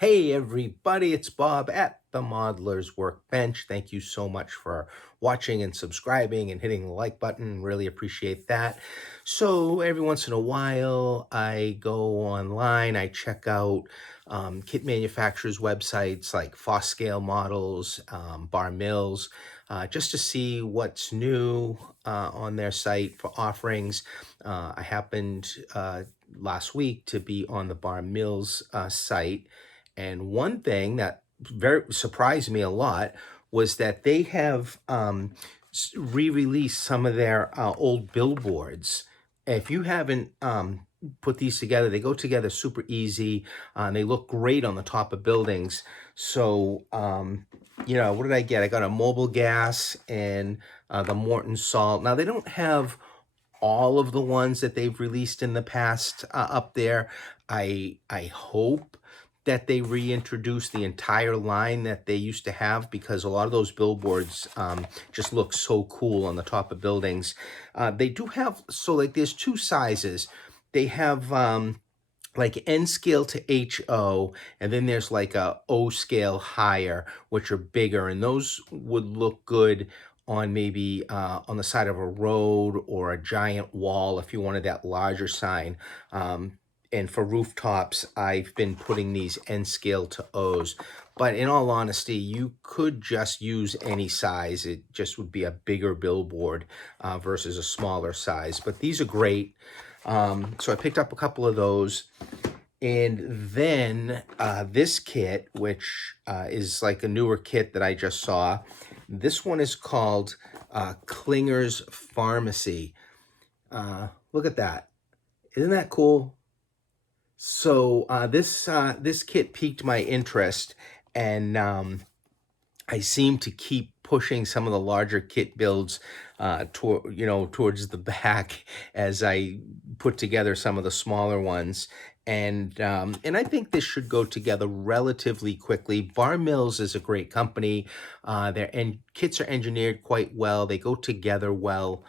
Hey everybody, it's Bob at the Modeler's Workbench. Thank you so much for watching and subscribing and hitting the like button. Really appreciate that. So every once in a while, I go online, I check out kit manufacturers' websites like Scale Models, Bar Mills, just to see what's new on their site for offerings. I happened last week to be on the Bar Mills site, and one thing that very surprised me a lot was that they have re-released some of their old billboards. If you haven't put these together, they go together super easy. And they look great on the top of buildings. So, what did I get? I got a mobile gas and the Morton salt. Now, they don't have all of the ones that they've released in the past up there. I hope that they reintroduce the entire line that they used to have, because a lot of those billboards just look so cool on the top of buildings. They do have, so like there's two sizes. They have like N scale to HO, and then there's like a O scale higher, which are bigger, and those would look good on maybe on the side of a road or a giant wall if you wanted that larger sign. And for rooftops, I've been putting these N scale to O's. But in all honesty, you could just use any size. It just would be a bigger billboard versus a smaller size. But these are great. So I picked up a couple of those. And then this kit, which is like a newer kit that I just saw. This one is called Klinger's Pharmacy. Look at that. Isn't that cool? So this kit piqued my interest, and I seem to keep pushing some of the larger kit builds towards the back as I put together some of the smaller ones. And I think this should go together relatively quickly. Bar Mills is a great company. Their kits are engineered quite well. They go together well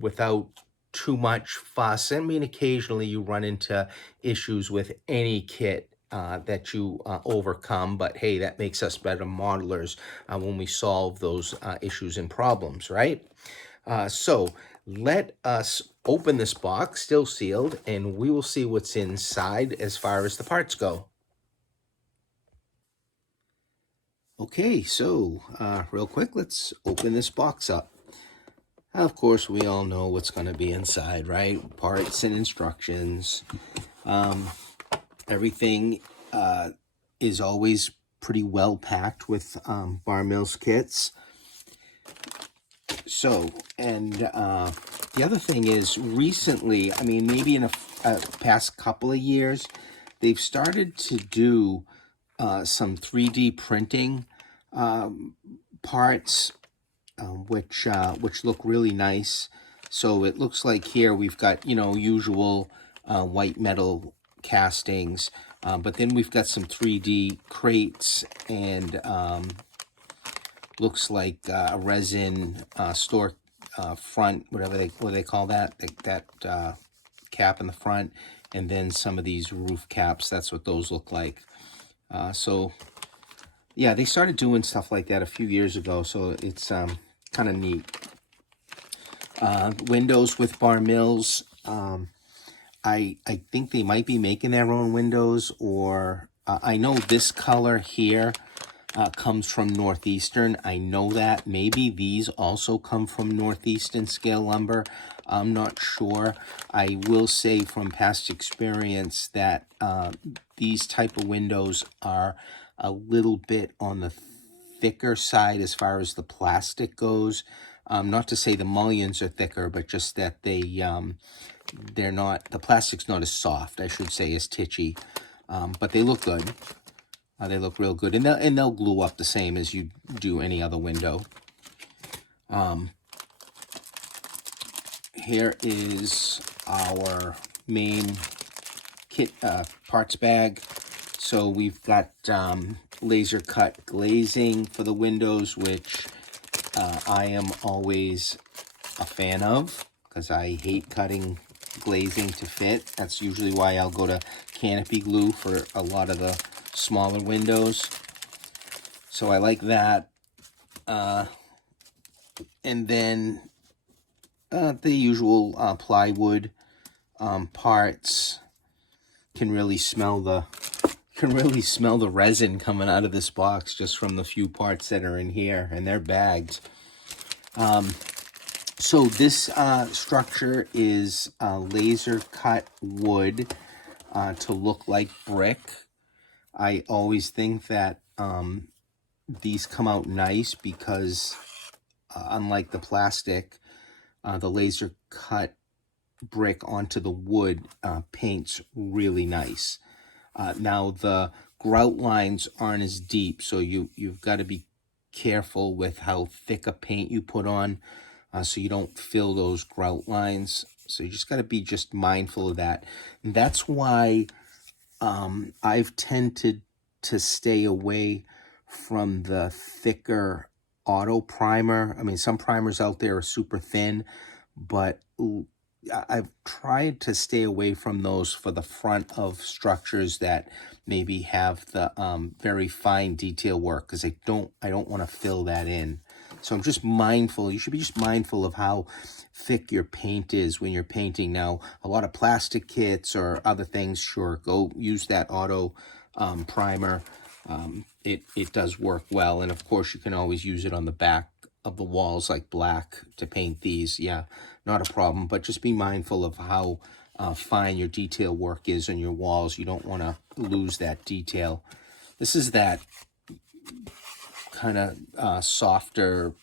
without too much fuss. I mean, occasionally you run into issues with any kit that you overcome, but hey, that makes us better modelers when we solve those issues and problems, right? So let us open this box, still sealed, and we will see what's inside as far as the parts go. Okay, so real quick, let's open this box up. Of course, we all know what's going to be inside, right? Parts and instructions. Everything is always pretty well packed with Bar Mills kits. So, and the other thing is, recently, I mean, maybe in a past couple of years, they've started to do some 3D printing parts, which look really nice. So it looks like here we've got, usual white metal castings, but then we've got some 3D crates, and looks like a resin store front, what do they call that? That cap in the front, and then some of these roof caps. That's what those look like. So yeah, they started doing stuff like that a few years ago, so it's kind of neat. Windows with Bar Mills. I think they might be making their own windows, or I know this color here comes from Northeastern. I know that. Maybe these also come from Northeastern scale lumber. I'm not sure. I will say from past experience that these type of windows are a little bit on the thicker side as far as the plastic goes. Not to say the mullions are thicker, but just that they're not, the plastic's not as soft, I should say, as titchy. But they look good. They look real good, and they'll glue up the same as you do any other window. Here is our main kit parts bag. So we've got laser cut glazing for the windows, which I am always a fan of, because I hate cutting glazing to fit. That's usually why I'll go to canopy glue for a lot of the smaller windows. So I like that. And then the usual plywood parts. Can really smell the resin coming out of this box just from the few parts that are in here, and they're bagged. So this structure is laser cut wood to look like brick. I always think that these come out nice because unlike the plastic, the laser cut brick onto the wood paints really nice. Now the grout lines aren't as deep, so you've got to be careful with how thick a paint you put on, so you don't fill those grout lines. So you just got to be just mindful of that. And that's why I've tended to stay away from the thicker auto primer. I mean, some primers out there are super thin, but I've tried to stay away from those for the front of structures that maybe have the very fine detail work, because I don't want to fill that in. So I'm just mindful. You should be just mindful of how thick your paint is when you're painting. Now, a lot of plastic kits or other things, sure, go use that auto primer. It does work well, and of course you can always use it on the back of the walls like black to paint these. Yeah, not a problem, but just be mindful of how fine your detail work is on your walls. You don't want to lose that detail. This is that kind of softer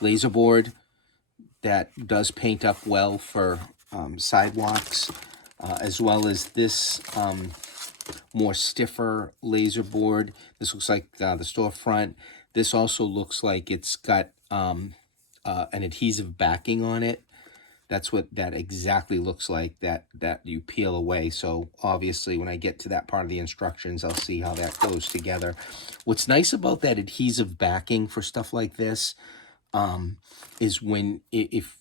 laser board that does paint up well for sidewalks, as well as this more stiffer laser board. This looks like the storefront. This also looks like it's got an adhesive backing on it. That's what that exactly looks like, that you peel away. So obviously when I get to that part of the instructions, I'll see how that goes together. What's nice about that adhesive backing for stuff like this is when, if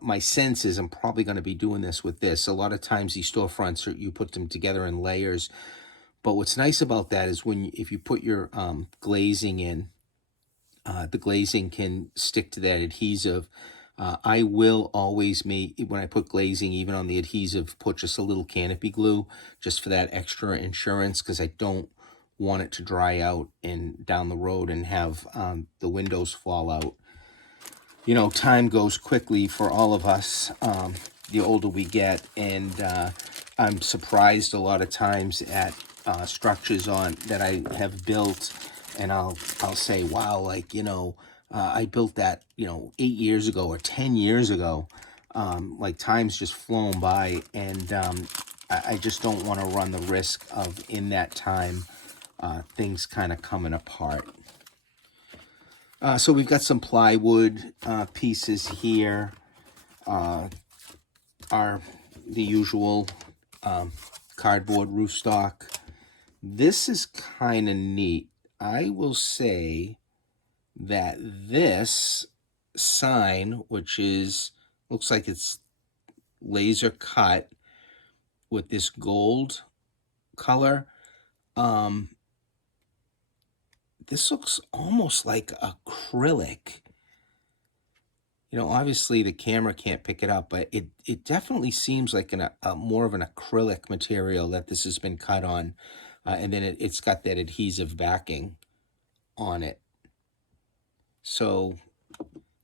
my sense is I'm probably going to be doing this with this. A lot of times these storefronts, you put them together in layers. But what's nice about that is if you put your glazing in, the glazing can stick to that adhesive. I will always when I put glazing, even on the adhesive, put just a little canopy glue just for that extra insurance, because I don't want it to dry out and down the road and have the windows fall out. You know, time goes quickly for all of us the older we get, and I'm surprised a lot of times at structures that I have built, and I'll say, wow, like, I built that, 8 years ago or 10 years ago. Like, time's just flown by, and I just don't want to run the risk of, in that time, things kind of coming apart. So we've got some plywood pieces here. Are the usual cardboard roofstock. This is kind of neat. I will say that this sign, which looks like it's laser cut with this gold color, this looks almost like acrylic. Obviously the camera can't pick it up, but it definitely seems like a more of an acrylic material that this has been cut on. And then it's got that adhesive backing on it. So,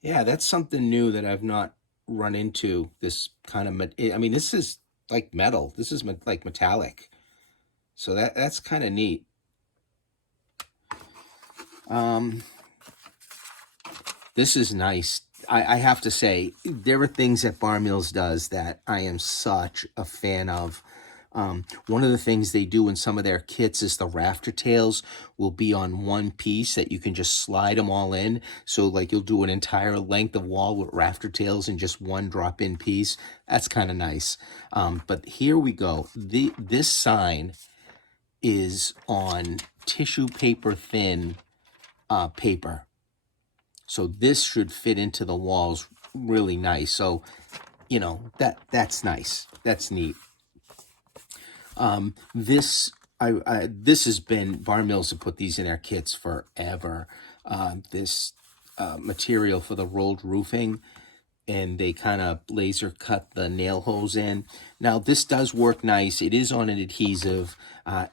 yeah, that's something new that I've not run into. This kind of, this is like metal. This is like metallic. So that's kind of neat. This is nice. I have to say, there are things that Bar Mills does that I am such a fan of. One of the things they do in some of their kits is the rafter tails will be on one piece that you can just slide them all in. So like you'll do an entire length of wall with rafter tails in just one drop-in piece. That's kind of nice. But here we go. This sign is on tissue paper thin paper. So this should fit into the walls really nice. So you know, that's nice. That's neat. This this has been, Bar Mills have put these in our kits forever. This material for the rolled roofing, and they kind of laser cut the nail holes in. Now this does work nice. It is on an adhesive.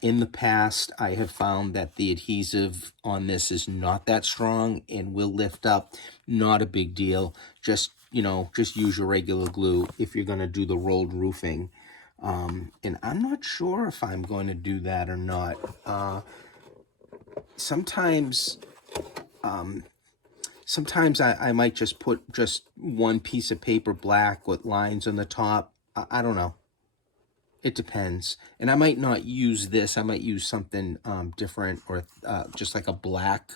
In the past, I have found that the adhesive on this is not that strong and will lift up. Not a big deal. Just, you know, just use your regular glue if you're going to do the rolled roofing. And I'm not sure if I'm going to do that or not. Sometimes I might just put just one piece of paper black with lines on the top. I don't know. It depends. And I might not use this. I might use something different, or just like a black,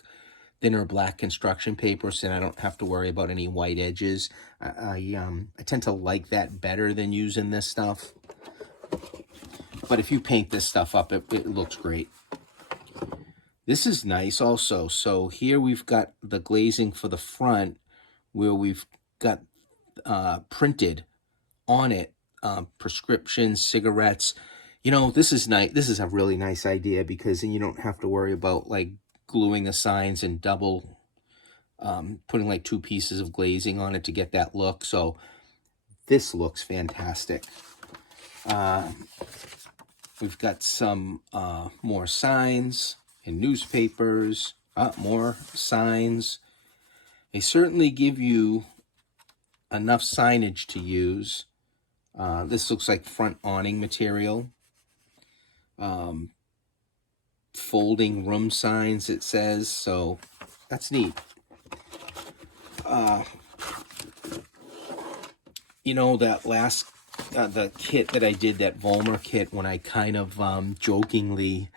thinner black construction paper, so I don't have to worry about any white edges. I tend to like that better than using this stuff. But if you paint this stuff up, it looks great. This is nice also. So here we've got the glazing for the front, where we've got printed on it prescriptions, cigarettes. You know, this is nice. This is a really nice idea, because then you don't have to worry about like gluing the signs and double putting like two pieces of glazing on it to get that look. So this looks fantastic. We've got some more signs and newspapers, more signs. They certainly give you enough signage to use. This looks like front awning material. Folding room signs, it says, so that's neat. You know, that last the kit that I did, that Volmer kit, when I kind of jokingly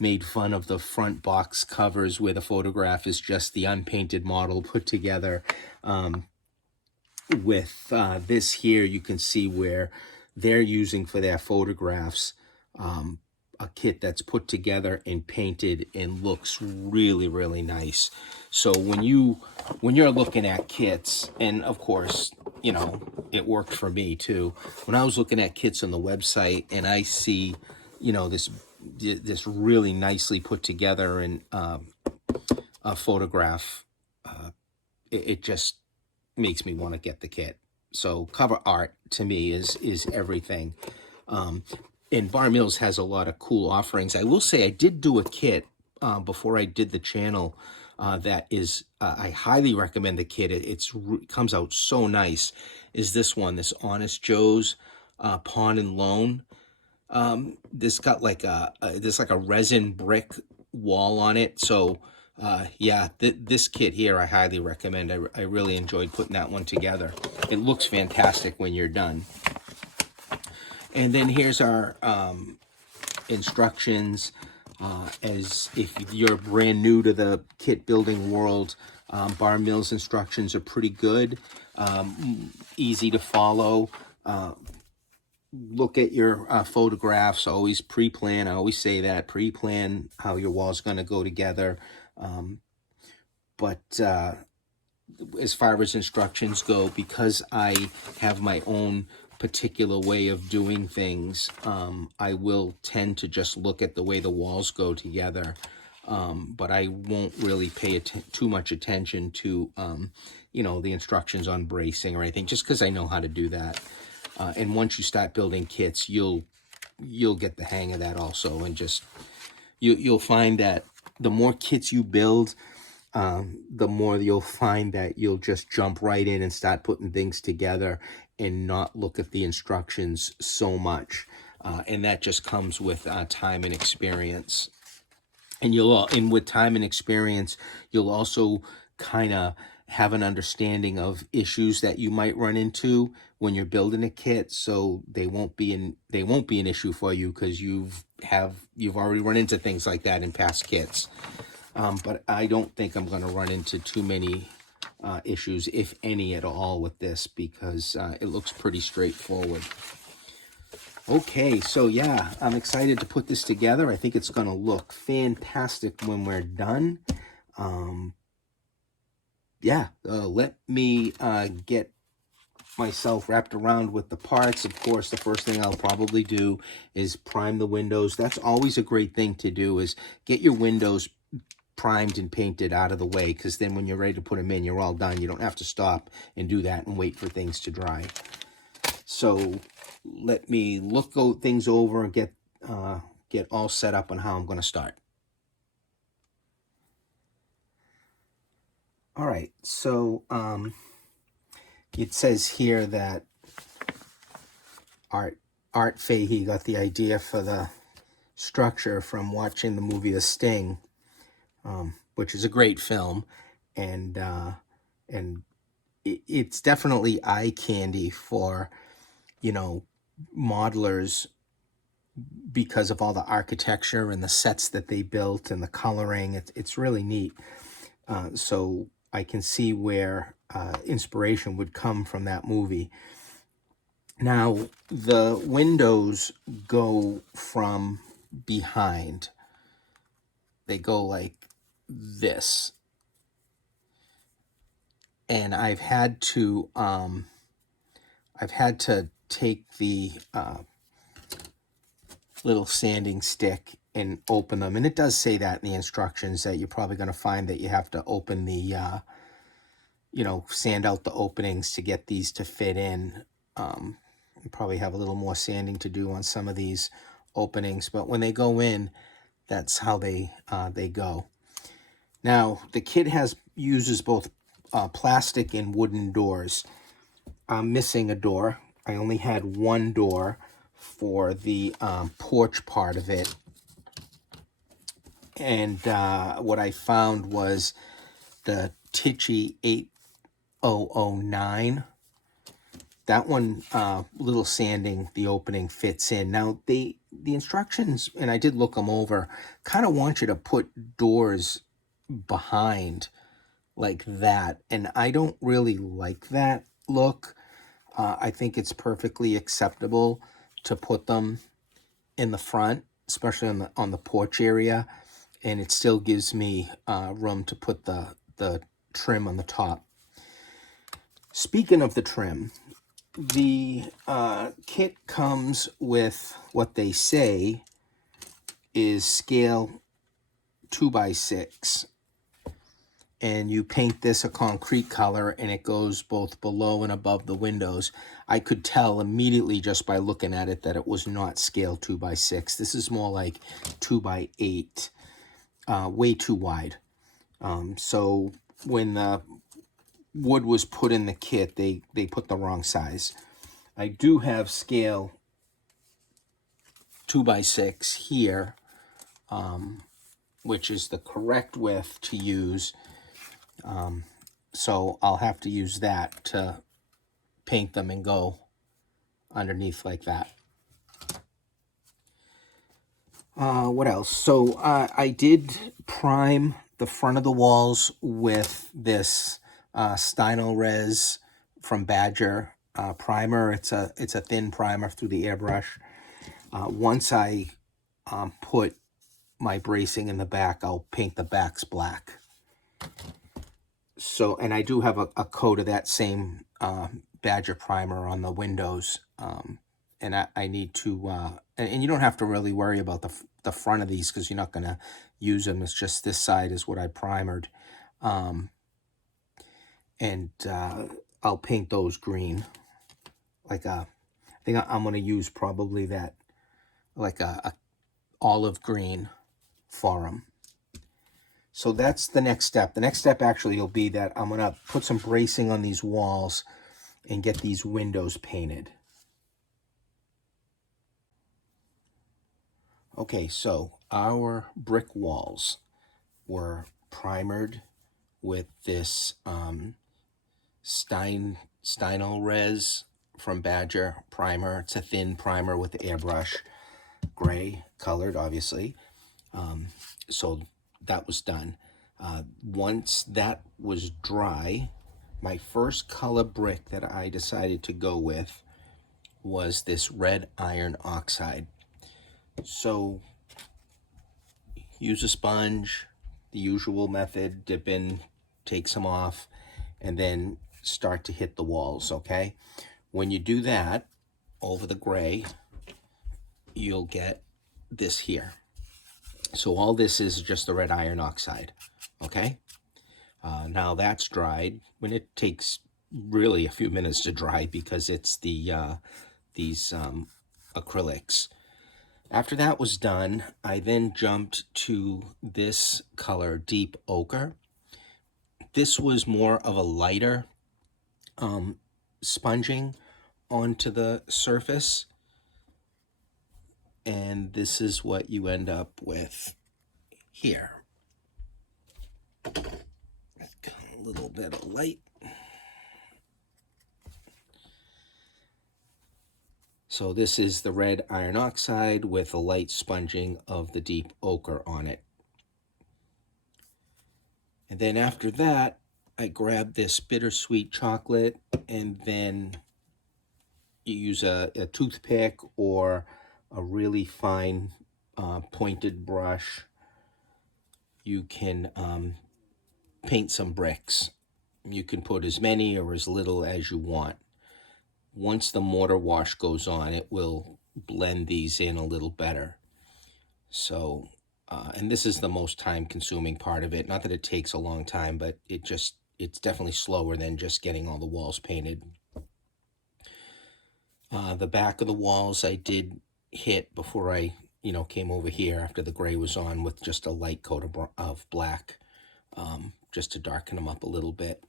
made fun of the front box covers where the photograph is just the unpainted model put together. With this here, you can see where they're using for their photographs a kit that's put together and painted and looks really, really nice. So when you're looking at kits, and of course, you know, it worked for me too. When I was looking at kits on the website and I see, you know, this really nicely put together and a photograph, it just makes me want to get the kit. So cover art to me is everything. And Bar Mills has a lot of cool offerings. I will say I did do a kit before I did the channel that is, I highly recommend the kit. It comes out so nice. Is this one, this Honest Joe's Pawn and Loan. This got like there's like a resin brick wall on it. So yeah, this kit here I highly recommend. I really enjoyed putting that one together. It looks fantastic when you're done. And then here's our instructions. As if you're brand new to the kit building world, Bar Mills instructions are pretty good, easy to follow. Look at your photographs. Always pre-plan. I always say that, pre-plan how your wall's going to go together. But as far as instructions go, because I have my own particular way of doing things, I will tend to just look at the way the walls go together, but I won't really pay too much attention to you know, the instructions on bracing or anything, just because I know how to do that. And once you start building kits, you'll get the hang of that also, and just you'll find that the more kits you build, the more you'll find that you'll just jump right in and start putting things together and not look at the instructions so much. And that just comes with time and experience. And with time and experience, you'll also kind of have an understanding of issues that you might run into when you're building a kit, so they won't be an issue for you, because you've already run into things like that in past kits. But I don't think I'm going to run into too many issues, if any at all, with this, because it looks pretty straightforward. Okay, so yeah, I'm excited to put this together. I think it's going to look fantastic when we're done. Yeah, let me get myself wrapped around with the parts. Of course, the first thing I'll probably do is prime the windows. That's always a great thing to do, is get your windows primed and painted out of the way, because then when you're ready to put them in, you're all done. You don't have to stop and do that and wait for things to dry. So let me look things over and get all set up on how I'm going to start. All right, so it says here that Art Fahey got the idea for the structure from watching the movie The Sting, which is a great film, and it's definitely eye candy for, you know, modelers, because of all the architecture and the sets that they built and the coloring. It's really neat. So I can see where inspiration would come from that movie. Now, the windows go from behind. They go like this. And I've had to take the little sanding stick and open them. And it does say that in the instructions, that you're probably going to find that you have to open the, sand out the openings to get these to fit in. You probably have a little more sanding to do on some of these openings, but when they go in, that's how they go. Now, the kit uses both plastic and wooden doors. I'm missing a door. I only had one door for the porch part of it. And what I found was the Tichy 8009. That one, little sanding, the opening fits in. Now, the instructions, and I did look them over, kind of want you to put doors behind like that. And I don't really like that look. I think it's perfectly acceptable to put them in the front, especially on the porch area, and it still gives me room to put the trim on the top. Speaking of the trim, the kit comes with what they say is scale 2x6, and you paint this a concrete color, and it goes both below and above the windows. I could tell immediately just by looking at it that it was not scale 2x6. This is more like 2x8, way too wide. So when the wood was put in the kit, they put the wrong size. I do have scale 2x6 here, which is the correct width to use. So I'll have to use that to paint them and go underneath like that. What else? So I did prime the front of the walls with this Stynylrez from Badger primer. It's a thin primer through the airbrush. Once I put my bracing in the back, I'll paint the backs black. So, and I do have a coat of that same Badger primer on the windows, and I need to, and you don't have to really worry about the front of these, because you're not going to use them. It's just this side is what I primered, and I'll paint those green, like I think I'm going to use probably that, like a olive green for them. So that's the next step. The next step actually will be that I'm going to put some bracing on these walls and get these windows painted. Okay, so our brick walls were primered with this Stynylrez from Badger primer. It's a thin primer with the airbrush, gray colored, obviously. So that was done. Once that was dry, my first color brick that I decided to go with was this red iron oxide. So use a sponge, the usual method, dip in, take some off, and then start to hit the walls, okay? When you do that over the gray, you'll get this here. So all this is just the red iron oxide, okay? Now that's dried. When it takes really a few minutes to dry because it's these acrylics. After that was done, I then jumped to this color, Deep Ochre. This was more of a lighter sponging onto the surface. And this is what you end up with here. A little bit of light. So this is the red iron oxide with a light sponging of the deep ochre on it. And then after that, I grabbed this bittersweet chocolate, and then you use a toothpick or a really fine pointed brush. You can paint some bricks. You can put as many or as little as you want. Once the mortar wash goes on, it will blend these in a little better. So, and this is the most time-consuming part of it. Not that it takes a long time, but it's definitely slower than just getting all the walls painted. The back of the walls I did hit before I, came over here after the gray was on with just a light coat of black, just to darken them up a little bit.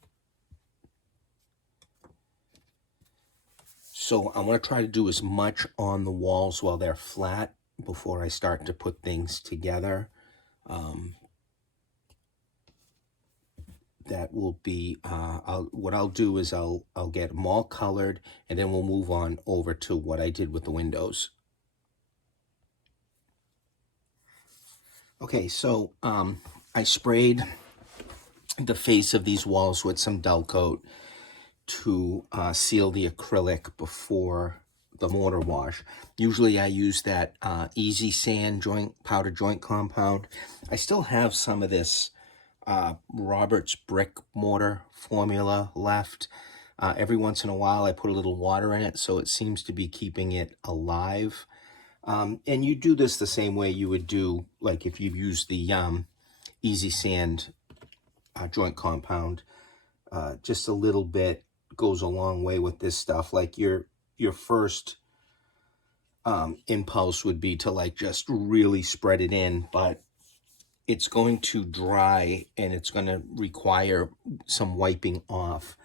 So I want to try to do as much on the walls while they're flat before I start to put things together. That will be, what I'll do is I'll get them all colored, and then we'll move on over to what I did with the windows. Okay, so I sprayed the face of these walls with some dull coat to seal the acrylic before the mortar wash. Usually I use that Easy Sand powder joint compound. I still have some of this Robert's brick mortar formula left. Every once in a while I put a little water in it, so it seems to be keeping it alive. And you do this the same way you would do, like if you use the Easy Sand joint compound. Just a little bit goes a long way with this stuff. Like your first impulse would be to just really spread it in, but it's going to dry and it's going to require some wiping off.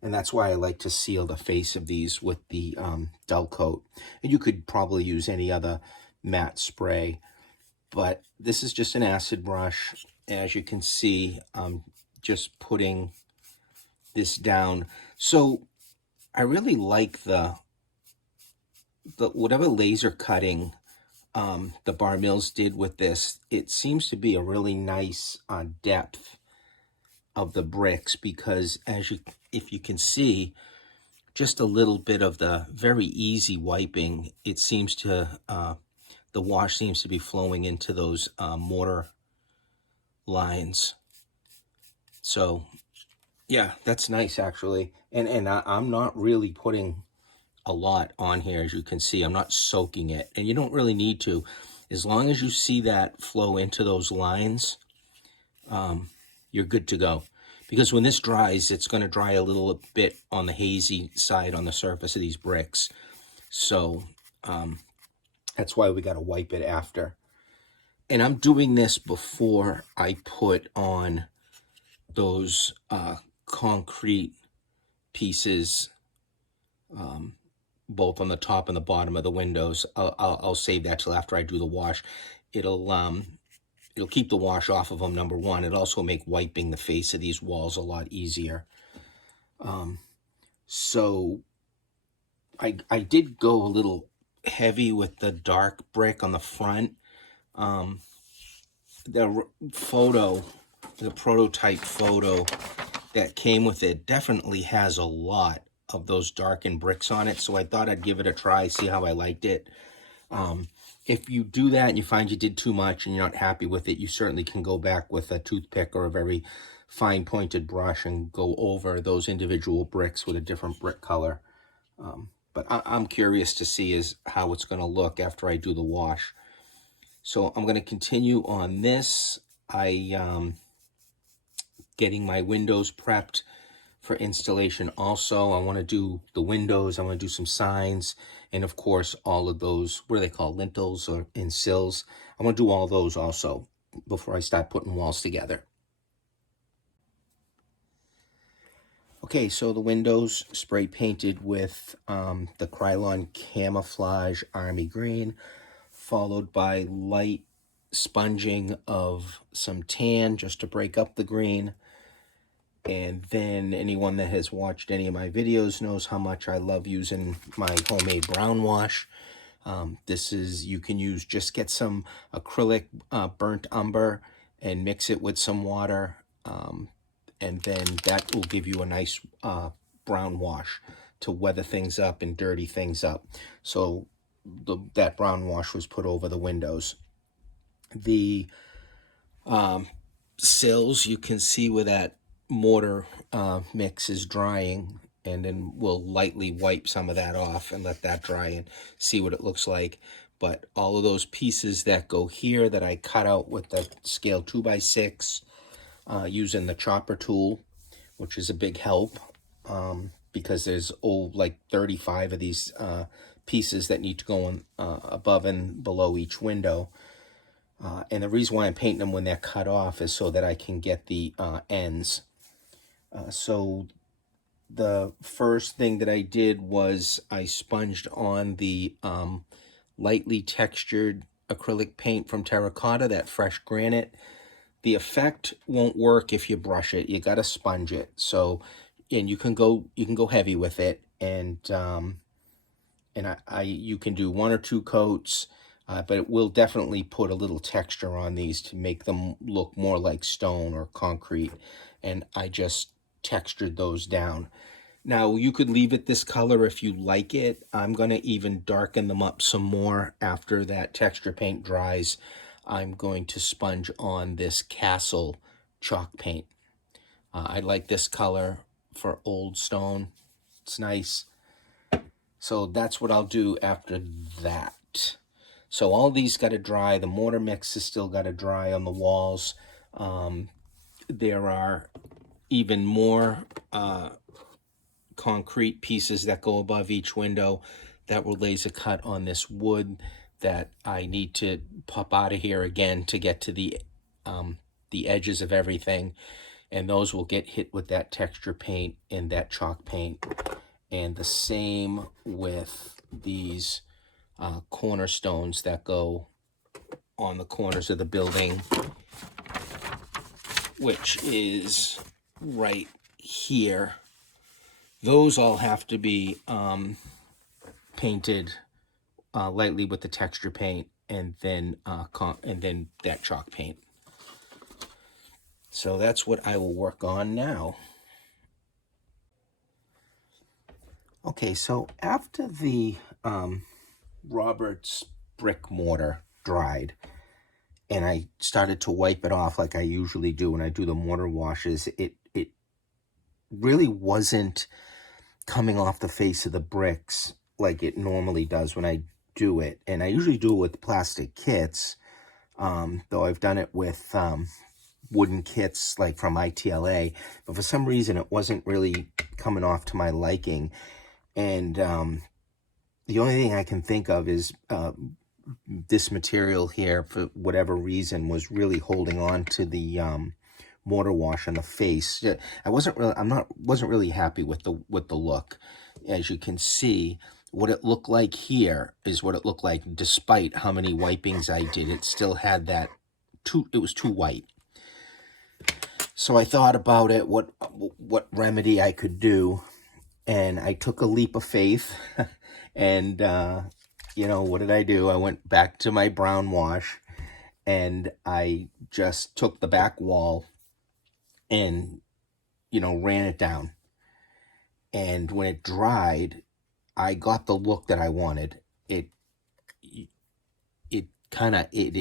And that's why I like to seal the face of these with the dull coat. And you could probably use any other matte spray, but this is just an acid brush. As you can see, I'm just putting this down. So I really like the whatever laser cutting the Bar Mills did with this. It seems to be a really nice depth of the bricks, because if you can see, just a little bit of the very easy wiping, it seems to the wash seems to be flowing into those mortar lines. So yeah, that's nice actually. And I'm not really putting a lot on here. As you can see, I'm not soaking it, and you don't really need to. As long as you see that flow into those lines, you're good to go. Because when this dries, it's going to dry a little bit on the hazy side on the surface of these bricks. So that's why we got to wipe it after. And I'm doing this before I put on those concrete pieces, both on the top and the bottom of the windows. I'll save that till after I do the wash. It'll keep the wash off of them, number one. It'll also make wiping the face of these walls a lot easier. So I did go a little heavy with the dark brick on the front. The prototype photo that came with it definitely has a lot of those darkened bricks on it. So I thought I'd give it a try, see how I liked it. If you do that and you find you did too much and you're not happy with it, you certainly can go back with a toothpick or a very fine pointed brush and go over those individual bricks with a different brick color. But I'm curious to see is how it's going to look after I do the wash. So I'm going to continue on this. Getting my windows prepped for installation also. I want to do the windows, I want to do some signs, and of course all of those, what do they call, lintels or in sills. I want to do all those also before I start putting walls together. Okay, so the windows spray painted with the Krylon Camouflage Army Green, followed by light sponging of some tan just to break up the green. And then anyone that has watched any of my videos knows how much I love using my homemade brown wash. This is, you can use, just get some acrylic burnt umber and mix it with some water. And then that will give you a nice brown wash to weather things up and dirty things up. So that brown wash was put over the windows. The sills, you can see where that mortar mix is drying, and then we'll lightly wipe some of that off and let that dry and see what it looks like. But all of those pieces that go here that I cut out with the scale 2x6 using the chopper tool, which is a big help because there's like 35 of these pieces that need to go on above and below each window. And the reason why I'm painting them when they're cut off is so that I can get the ends. So the first thing that I did was I sponged on the lightly textured acrylic paint from Terracotta, that fresh granite. The effect won't work if you brush it. You got to sponge it. So, and you can go heavy with it, and you can do 1 or 2 coats. But it will definitely put a little texture on these to make them look more like stone or concrete. And I just textured those down. Now, you could leave it this color if you like it. I'm going to even darken them up some more after that texture paint dries. I'm going to sponge on this Castle chalk paint. I like this color for old stone. It's nice. So that's what I'll do after that. So all these got to dry. The mortar mix has still got to dry on the walls. There are even more concrete pieces that go above each window that were laser cut on this wood that I need to pop out of here again to get to the edges of everything. And those will get hit with that texture paint and that chalk paint. And the same with these cornerstones that go on the corners of the building, which is right here. Those all have to be painted lightly with the texture paint, and then that chalk paint. So that's what I will work on now. Okay, so after the Roberts brick mortar dried, and I started to wipe it off like I usually do when I do the mortar washes, it really wasn't coming off the face of the bricks like it normally does when I do it. And I usually do it with plastic kits, though I've done it with wooden kits like from ITLA, but for some reason it wasn't really coming off to my liking. And the only thing I can think of is this material here, for whatever reason, was really holding on to the mortar wash on the face. I wasn't really happy with the look. As you can see, what it looked like here is what it looked like despite how many wipings I did. It still had that it was too white. So I thought about it, what remedy I could do, and I took a leap of faith. And what did I do? I went back to my brown wash, and I just took the back wall and ran it down. And when it dried, I got the look that I wanted. It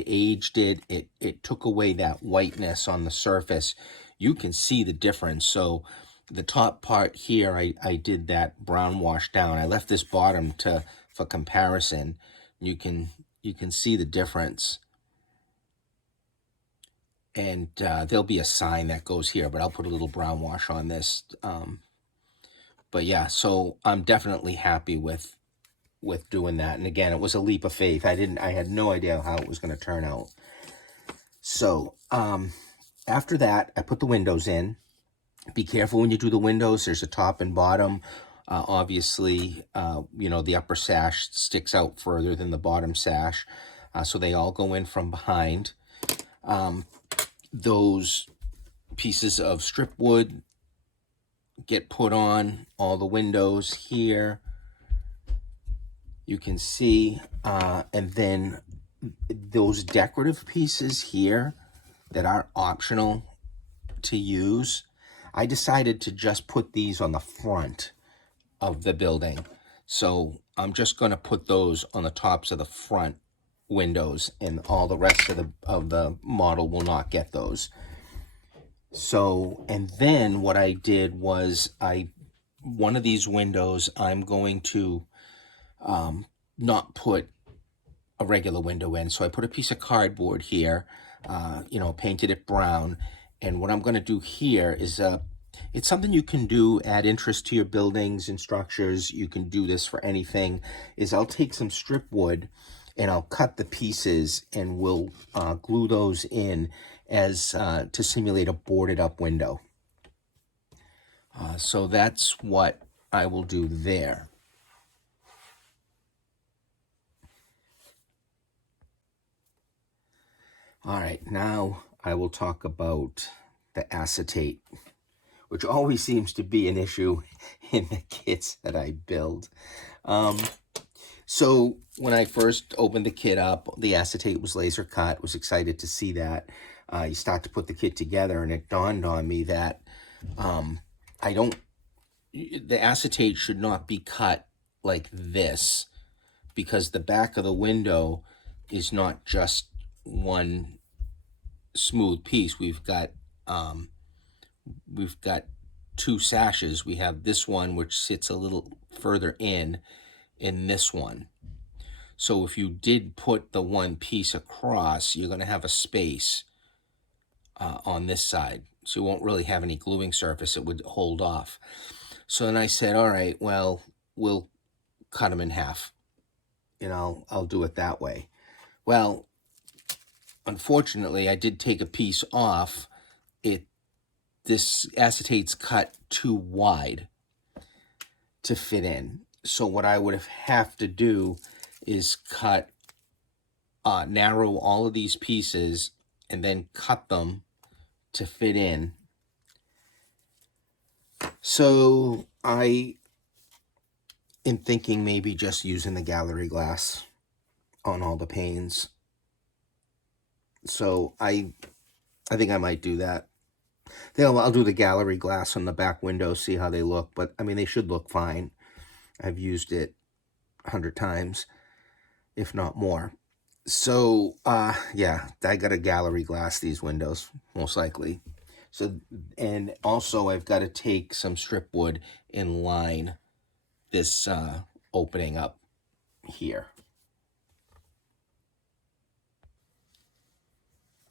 aged it. It took away that whiteness on the surface. You can see the difference. So the top part here, I did that brown wash down. I left this bottom for comparison. You can see the difference. And there'll be a sign that goes here, but I'll put a little brown wash on this. But yeah, so I'm definitely happy with doing that. And again, it was a leap of faith. I had no idea how it was going to turn out. So after that, I put the windows in. Be careful when you do the windows. There's a top and bottom. Obviously, the upper sash sticks out further than the bottom sash. So they all go in from behind. Those pieces of strip wood get put on all the windows here. You can see, and then those decorative pieces here that are optional to use, I decided to just put these on the front of the building. So I'm just going to put those on the tops of the front windows, and all the rest of the model will not get those. So, and then what I did was one of these windows, I'm going to not put a regular window in. So I put a piece of cardboard here, painted it brown. And what I'm going to do here is, it's something you can do, add interest to your buildings and structures. You can do this for anything, is I'll take some strip wood and I'll cut the pieces and we'll glue those in as to simulate a boarded up window. So that's what I will do there. All right, now I will talk about the acetate, which always seems to be an issue in the kits that I build. So when I first opened the kit up, the acetate was laser cut. Was excited to see that. You start to put the kit together, and it dawned on me that the acetate should not be cut like this, because the back of the window is not just one smooth piece. We've got two sashes. We have this one which sits a little further in this one. So if you did put the one piece across, you're going to have a space on this side. So you won't really have any gluing surface. It would hold off. So then I said, all right, well, we'll cut them in half. I'll do it that way. Well, unfortunately, I did take a piece off. This acetate's cut too wide to fit in. So what I would have to do is narrow all of these pieces and then cut them to fit in. So I am thinking maybe just using the gallery glass on all the panes. So I think I might do that. Then I'll do the gallery glass on the back window, see how they look. But I mean, they should look fine. I've used it 100 times, if not more. So yeah, I got a gallery glass these windows, most likely. So, and also I've got to take some strip wood and line this opening up here.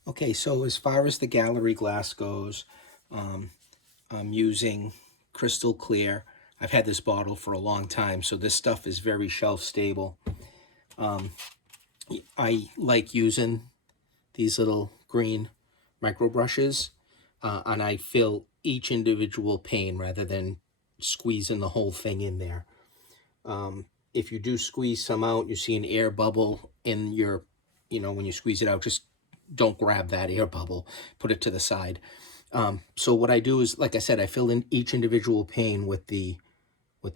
Okay, so as far as the gallery glass goes, I'm using crystal clear. I've had this bottle for a long time, so this stuff is very shelf stable. I like using these little green micro brushes, and I fill each individual pane rather than squeezing the whole thing in there. If you do squeeze some out, you see an air bubble in your, when you squeeze it out, just don't grab that air bubble, put it to the side. So what I do is, like I said, I fill in each individual pane with the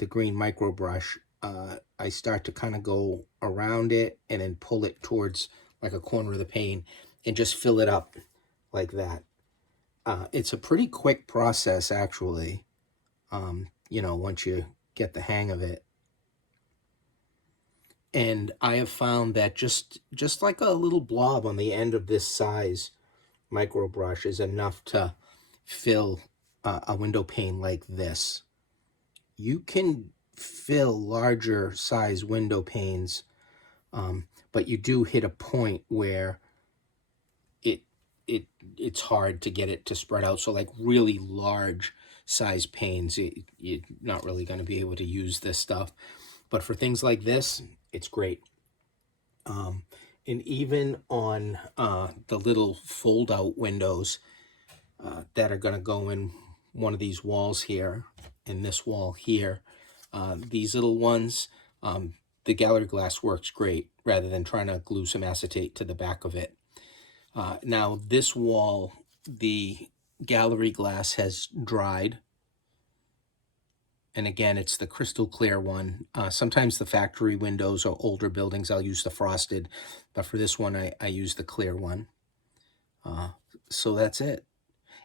green micro brush. I start to kind of go around it and then pull it towards like a corner of the pane and just fill it up like that. It's a pretty quick process, actually, once you get the hang of it. And I have found that just like a little blob on the end of this size micro brush is enough to fill a window pane like this, you can fill larger size window panes, but you do hit a point where it it it's hard to get it to spread out. So like really large size panes, you're not really going to be able to use this stuff. But for things like this, it's great. And even on the little fold out windows that are going to go in one of these walls here and this wall here, these little ones, the gallery glass works great rather than trying to glue some acetate to the back of it. Now this wall, the gallery glass has dried. And again, it's the crystal clear one. Sometimes the factory windows or older buildings, I'll use the frosted. But for this one, I use the clear one. So that's it.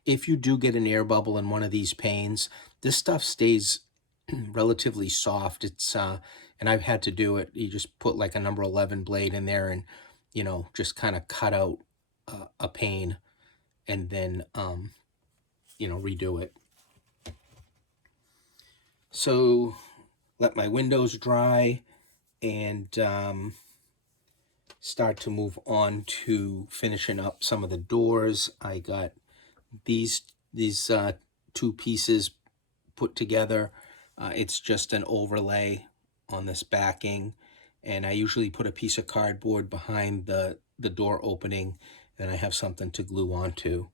If you do get an air bubble in one of these panes, this stuff stays relatively soft. It's and I've had to do it. You just put like a number 11 blade in there and, just kind of cut out a pane and then, redo it. So let my windows dry and start to move on to finishing up some of the doors. I got these two pieces put together. It's just an overlay on this backing, and I usually put a piece of cardboard behind the door opening, and I have something to glue onto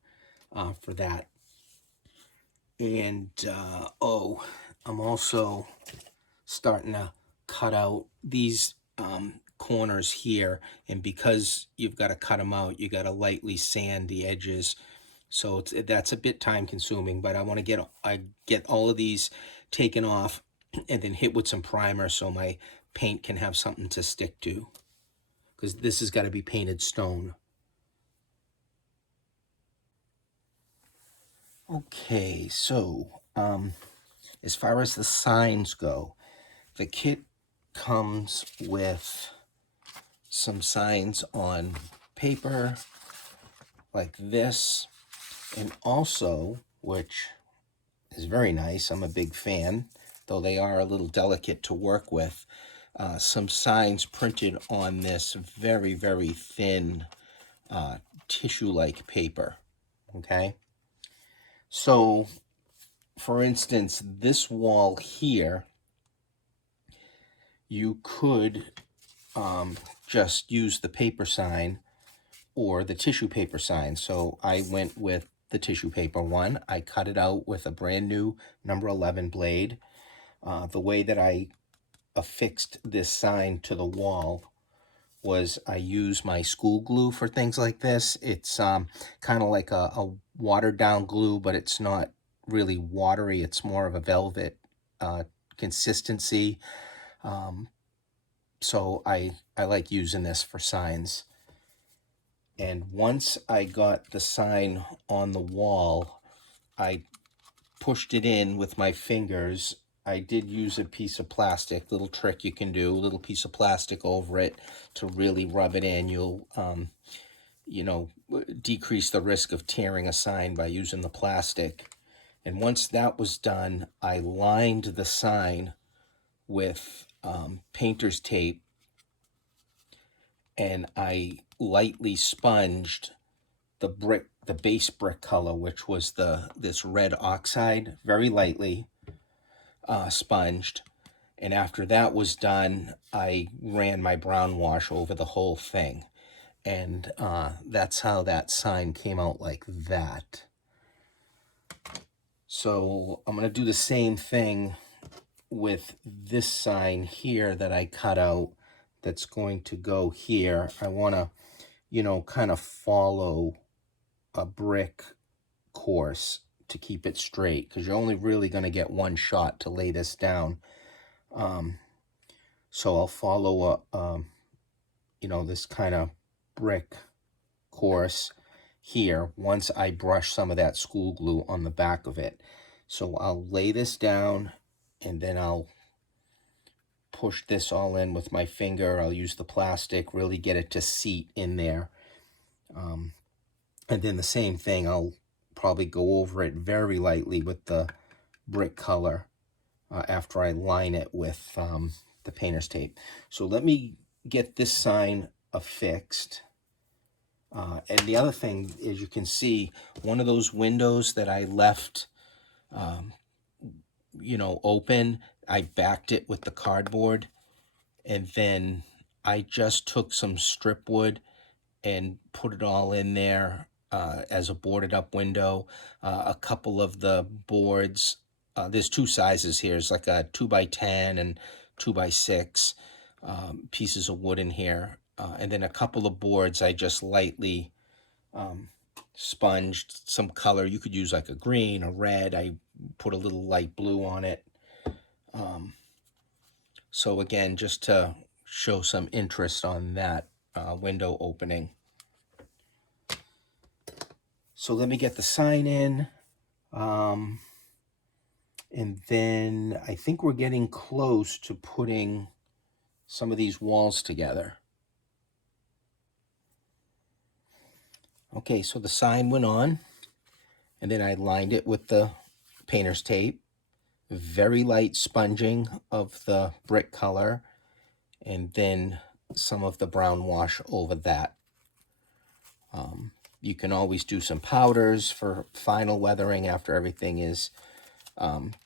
for that. And I'm also starting to cut out these corners here, and because you've got to cut them out, you got to lightly sand the edges. So that's a bit time consuming, but I want to get all of these taken off and then hit with some primer so my paint can have something to stick to, because this has got to be painted stone. Okay, so as far as the signs go, the kit comes with some signs on paper like this, and also, which is very nice, I'm a big fan, though they are a little delicate to work with, some signs printed on this very, very thin tissue-like paper, okay? So, for instance, this wall here, you could just use the paper sign or the tissue paper sign. So I went with the tissue paper one. I cut it out with a brand new number 11 blade. The way that I affixed this sign to the wall was I use my school glue for things like this. It's kind of like a watered down glue, but it's not really watery. It's more of a velvet consistency. So I like using this for signs. And once I got the sign on the wall, I pushed it in with my fingers. I did use a piece of plastic, little trick you can do, a little piece of plastic over it to really rub it in. You'll, decrease the risk of tearing a sign by using the plastic. And once that was done, I lined the sign with painter's tape, and I lightly sponged the base brick color, which was this red oxide, very lightly sponged. And after that was done, I ran my brown wash over the whole thing. And that's how that sign came out like that. So I'm going to do the same thing with this sign here that I cut out that's going to go here. I want to, kind of follow a brick course to keep it straight, because you're only really going to get one shot to lay this down. So I'll follow this kind of brick course here once I brush some of that school glue on the back of it. So I'll lay this down, and then I'll push this all in with my finger. I'll use the plastic, really get it to seat in there. And then the same thing, I'll probably go over it very lightly with the brick color after I line it with the painter's tape. So let me get this sign affixed. And the other thing is, you can see one of those windows that I left, open. I backed it with the cardboard, and then I just took some strip wood and put it all in there as a boarded up window. A couple of the boards, there's two sizes here. It's like a 2x10 and 2x6 pieces of wood in here. And then a couple of boards I just lightly sponged some color. You could use like a green, a red. I put a little light blue on it. So again, just to show some interest on that window opening. So let me get the sign in. And then I think we're getting close to putting some of these walls together. Okay, so the sign went on, and then I lined it with the painter's tape. Very light sponging of the brick color, and then some of the brown wash over that. You can always do some powders for final weathering after everything is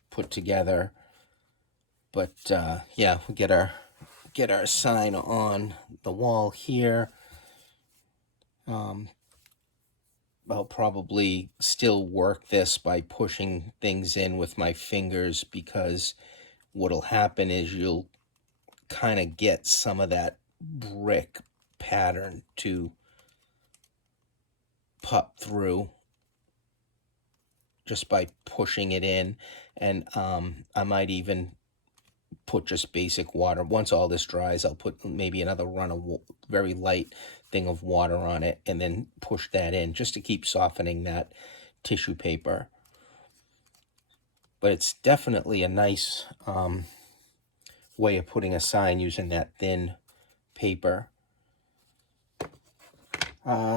put together. But yeah, we get our sign on the wall here. I'll probably still work this by pushing things in with my fingers, because what'll happen is you'll kind of get some of that brick pattern to pop through just by pushing it in. And I might even put just basic water. Once all this dries, I'll put maybe another run of very light thing of water on it, and then push that in just to keep softening that tissue paper. But it's definitely a nice way of putting a sign using that thin paper.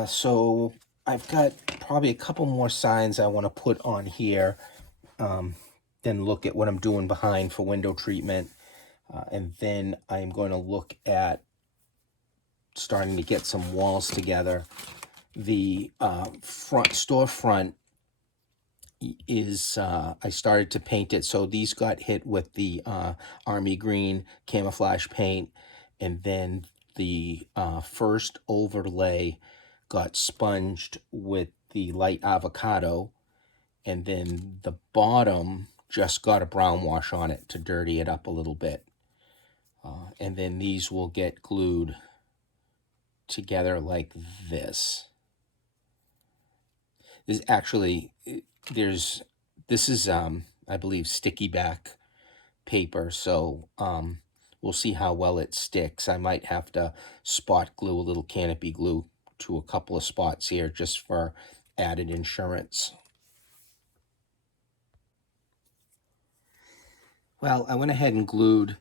So I've got probably a couple more signs I want to put on here, then look at what I'm doing behind for window treatment. And then I'm going to look at starting to get some walls together. The front storefront is, I started to paint it. So these got hit with the army green camouflage paint, and then the first overlay got sponged with the light avocado, and then the bottom just got a brown wash on it to dirty it up a little bit. And then these will get glued together like this. This is I believe sticky back paper, so we'll see how well it sticks. I might have to spot glue a little canopy glue to a couple of spots here just for added insurance. Well, I went ahead and glued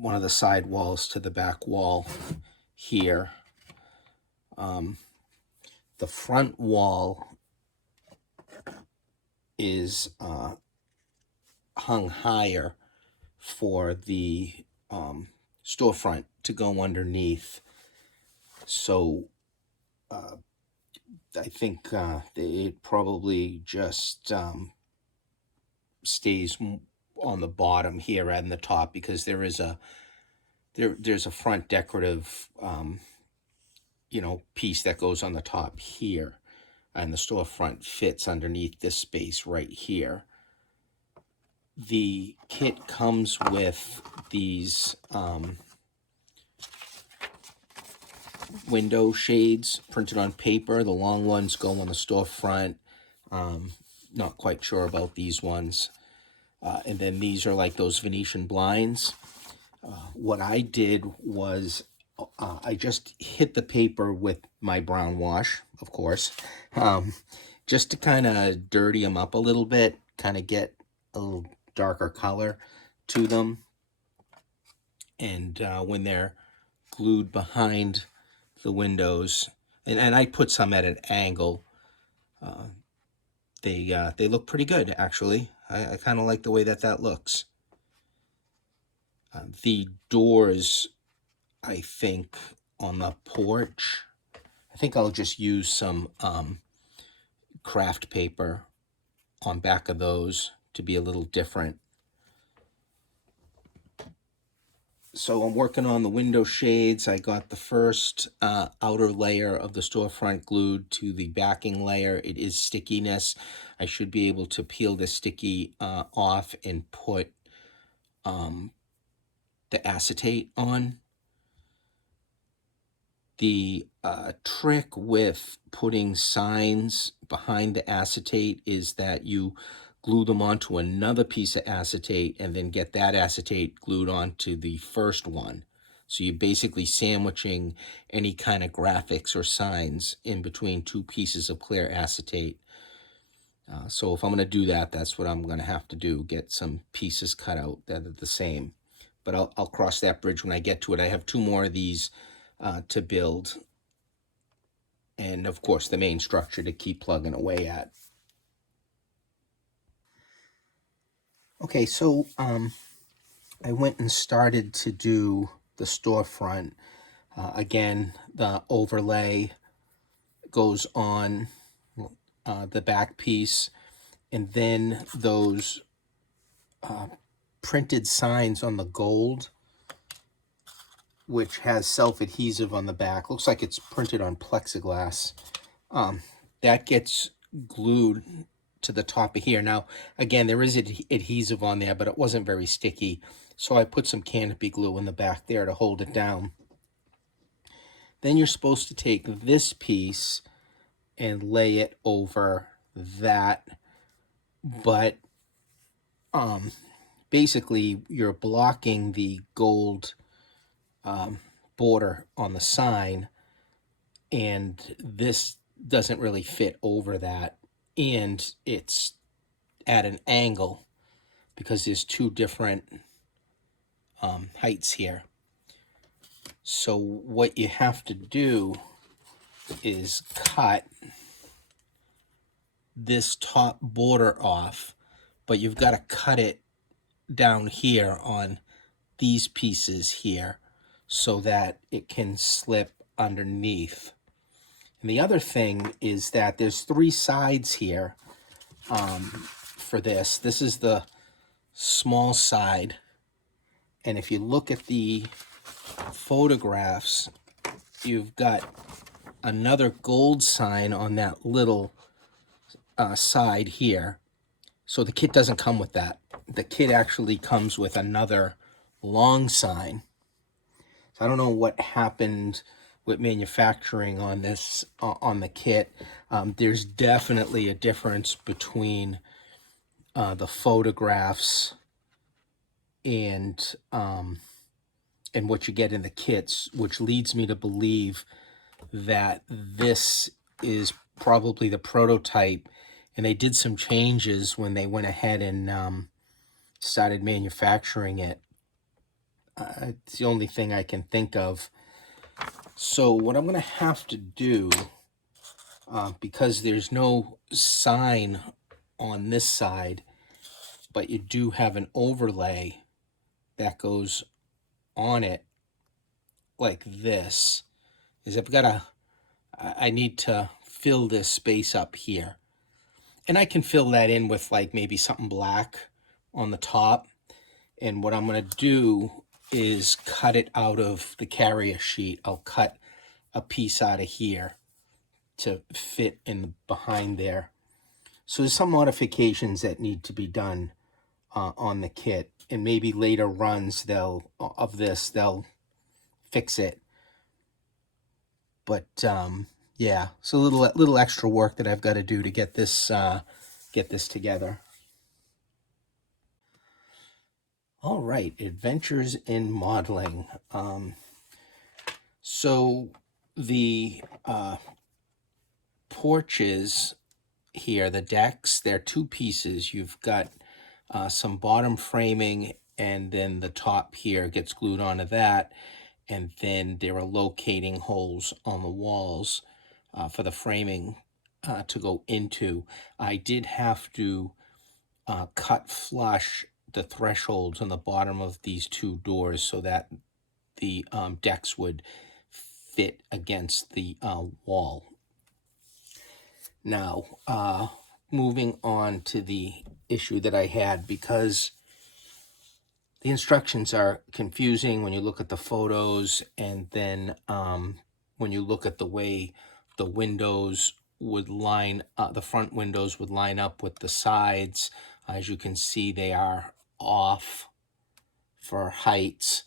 one of the side walls to the back wall here. The front wall is hung higher for the storefront to go underneath. So I think it probably just stays on the bottom here rather than the top, because there is there's a front decorative piece that goes on the top here, and the storefront fits underneath this space right here. The kit comes with these window shades printed on paper. The long ones go on the storefront. Not quite sure about these ones. And then these are like those Venetian blinds. What I did was I just hit the paper with my brown wash, of course, just to kind of dirty them up a little bit, kind of get a little darker color to them. And when they're glued behind the windows, and I put some at an angle Uh, they look pretty good, actually. I kind of like the way that looks. The doors, I think, on the porch, I think I'll just use some craft paper on back of those to be a little different. So I'm working on the window shades. I got the first outer layer of the storefront glued to the backing layer. It is stickiness. I should be able to peel the sticky off and put the acetate on. The trick with putting signs behind the acetate is that you glue them onto another piece of acetate and then get that acetate glued onto the first one. So you're basically sandwiching any kind of graphics or signs in between two pieces of clear acetate. So if I'm going to do that, that's what I'm going to have to do, get some pieces cut out that are the same. But I'll cross that bridge when I get to it. I have two more of these to build. And of course, the main structure to keep plugging away at. Okay, so I went and started to do the storefront. Again, the overlay goes on the back piece, and then those printed signs on the gold, which has self-adhesive on the back. Looks like it's printed on plexiglass. That gets glued to the top of here. Now, again, there is adhesive on there, but it wasn't very sticky. So I put some canopy glue in the back there to hold it down. Then you're supposed to take this piece and lay it over that. But basically, you're blocking the gold border on the sign, and this doesn't really fit over that, and it's at an angle because there's two different heights here. So what you have to do is cut this top border off, but you've got to cut it down here on these pieces here so that it can slip underneath. And the other thing is that there's three sides here for this. This is the small side. And if you look at the photographs, you've got another gold sign on that little side here. So the kit doesn't come with that. The kit actually comes with another long sign. So I don't know what happened with manufacturing on this, on the kit. There's definitely a difference between the photographs and what you get in the kits, which leads me to believe that this is probably the prototype, and they did some changes when they went ahead and started manufacturing it. It's the only thing I can think of. So what I'm going to have to do, because there's no sign on this side, but you do have an overlay that goes on it like this, is I need to fill this space up here. And I can fill that in with like maybe something black on the top. And what I'm going to do is cut it out of the carrier sheet. I'll cut a piece out of here to fit in behind there. So there's some modifications that need to be done on the kit, and maybe later runs they'll fix it. But yeah, so a little extra work that I've got to do to get this together. All right, adventures in modeling. So the porches here, the decks, they're two pieces. You've got some bottom framing, and then the top here gets glued onto that, and then there are locating holes on the walls for the framing to go into. I did have to cut flush the thresholds on the bottom of these two doors so that the decks would fit against the wall. Now, moving on to the issue that I had, because the instructions are confusing when you look at the photos, and then when you look at the way the windows would line up, the front windows would line up with the sides. As you can see, they are off for heights,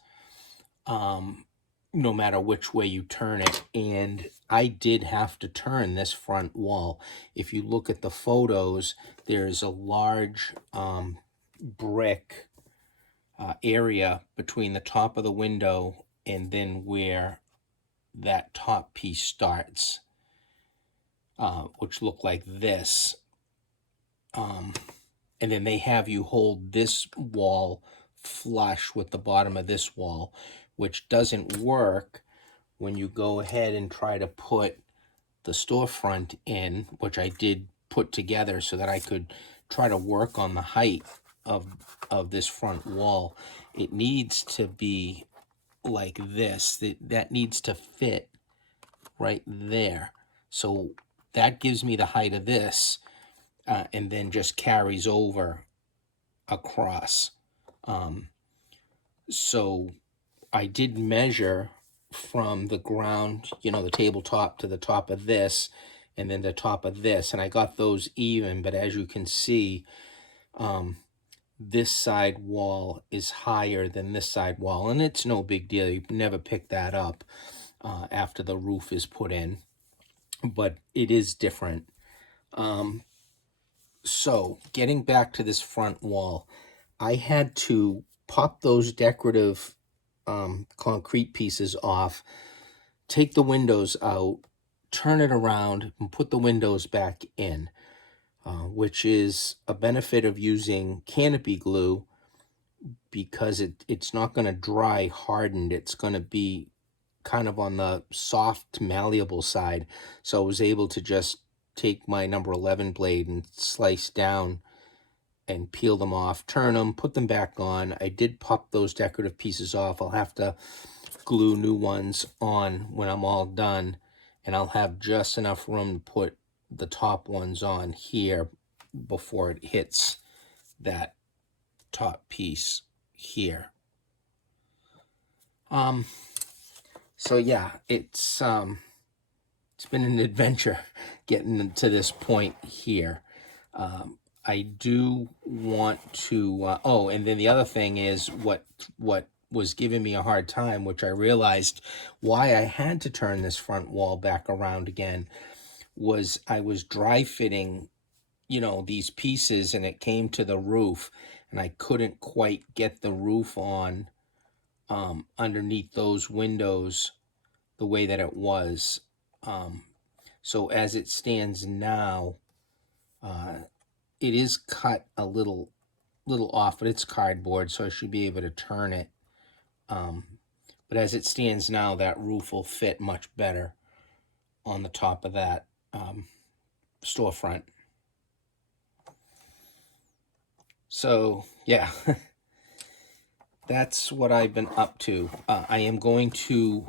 no matter which way you turn it. And I did have to turn this front wall. If you look at the photos, there's a large brick area between the top of the window and then where that top piece starts, which look like this. And then they have you hold this wall flush with the bottom of this wall, which doesn't work when you go ahead and try to put the storefront in, which I did put together so that I could try to work on the height of this front wall. It needs to be like this. That needs to fit right there. So that gives me the height of this, and then just carries over across. So I did measure from the ground, the tabletop, to the top of this, and then the top of this, and I got those even. But as you can see, this side wall is higher than this side wall, and it's no big deal. You never pick that up after the roof is put in, but it is different. So getting back to this front wall, I had to pop those decorative concrete pieces off, take the windows out, turn it around, and put the windows back in, which is a benefit of using canopy glue, because it's not going to dry hardened. It's going to be kind of on the soft, malleable side. So I was able to just take my number 11 blade and slice down and peel them off, turn them, put them back on. I did pop those decorative pieces off. I'll have to glue new ones on when I'm all done, and I'll have just enough room to put the top ones on here before it hits that top piece here. So yeah, it's been an adventure getting to this point here. I do want to, oh, and then the other thing is what was giving me a hard time, which I realized why I had to turn this front wall back around again, was I was dry fitting, these pieces, and it came to the roof, and I couldn't quite get the roof on underneath those windows the way that it was. So as it stands now, it is cut a little off, but it's cardboard, so I should be able to turn it. But as it stands now, that roof will fit much better on the top of that storefront. So yeah, that's what I've been up to. I am going to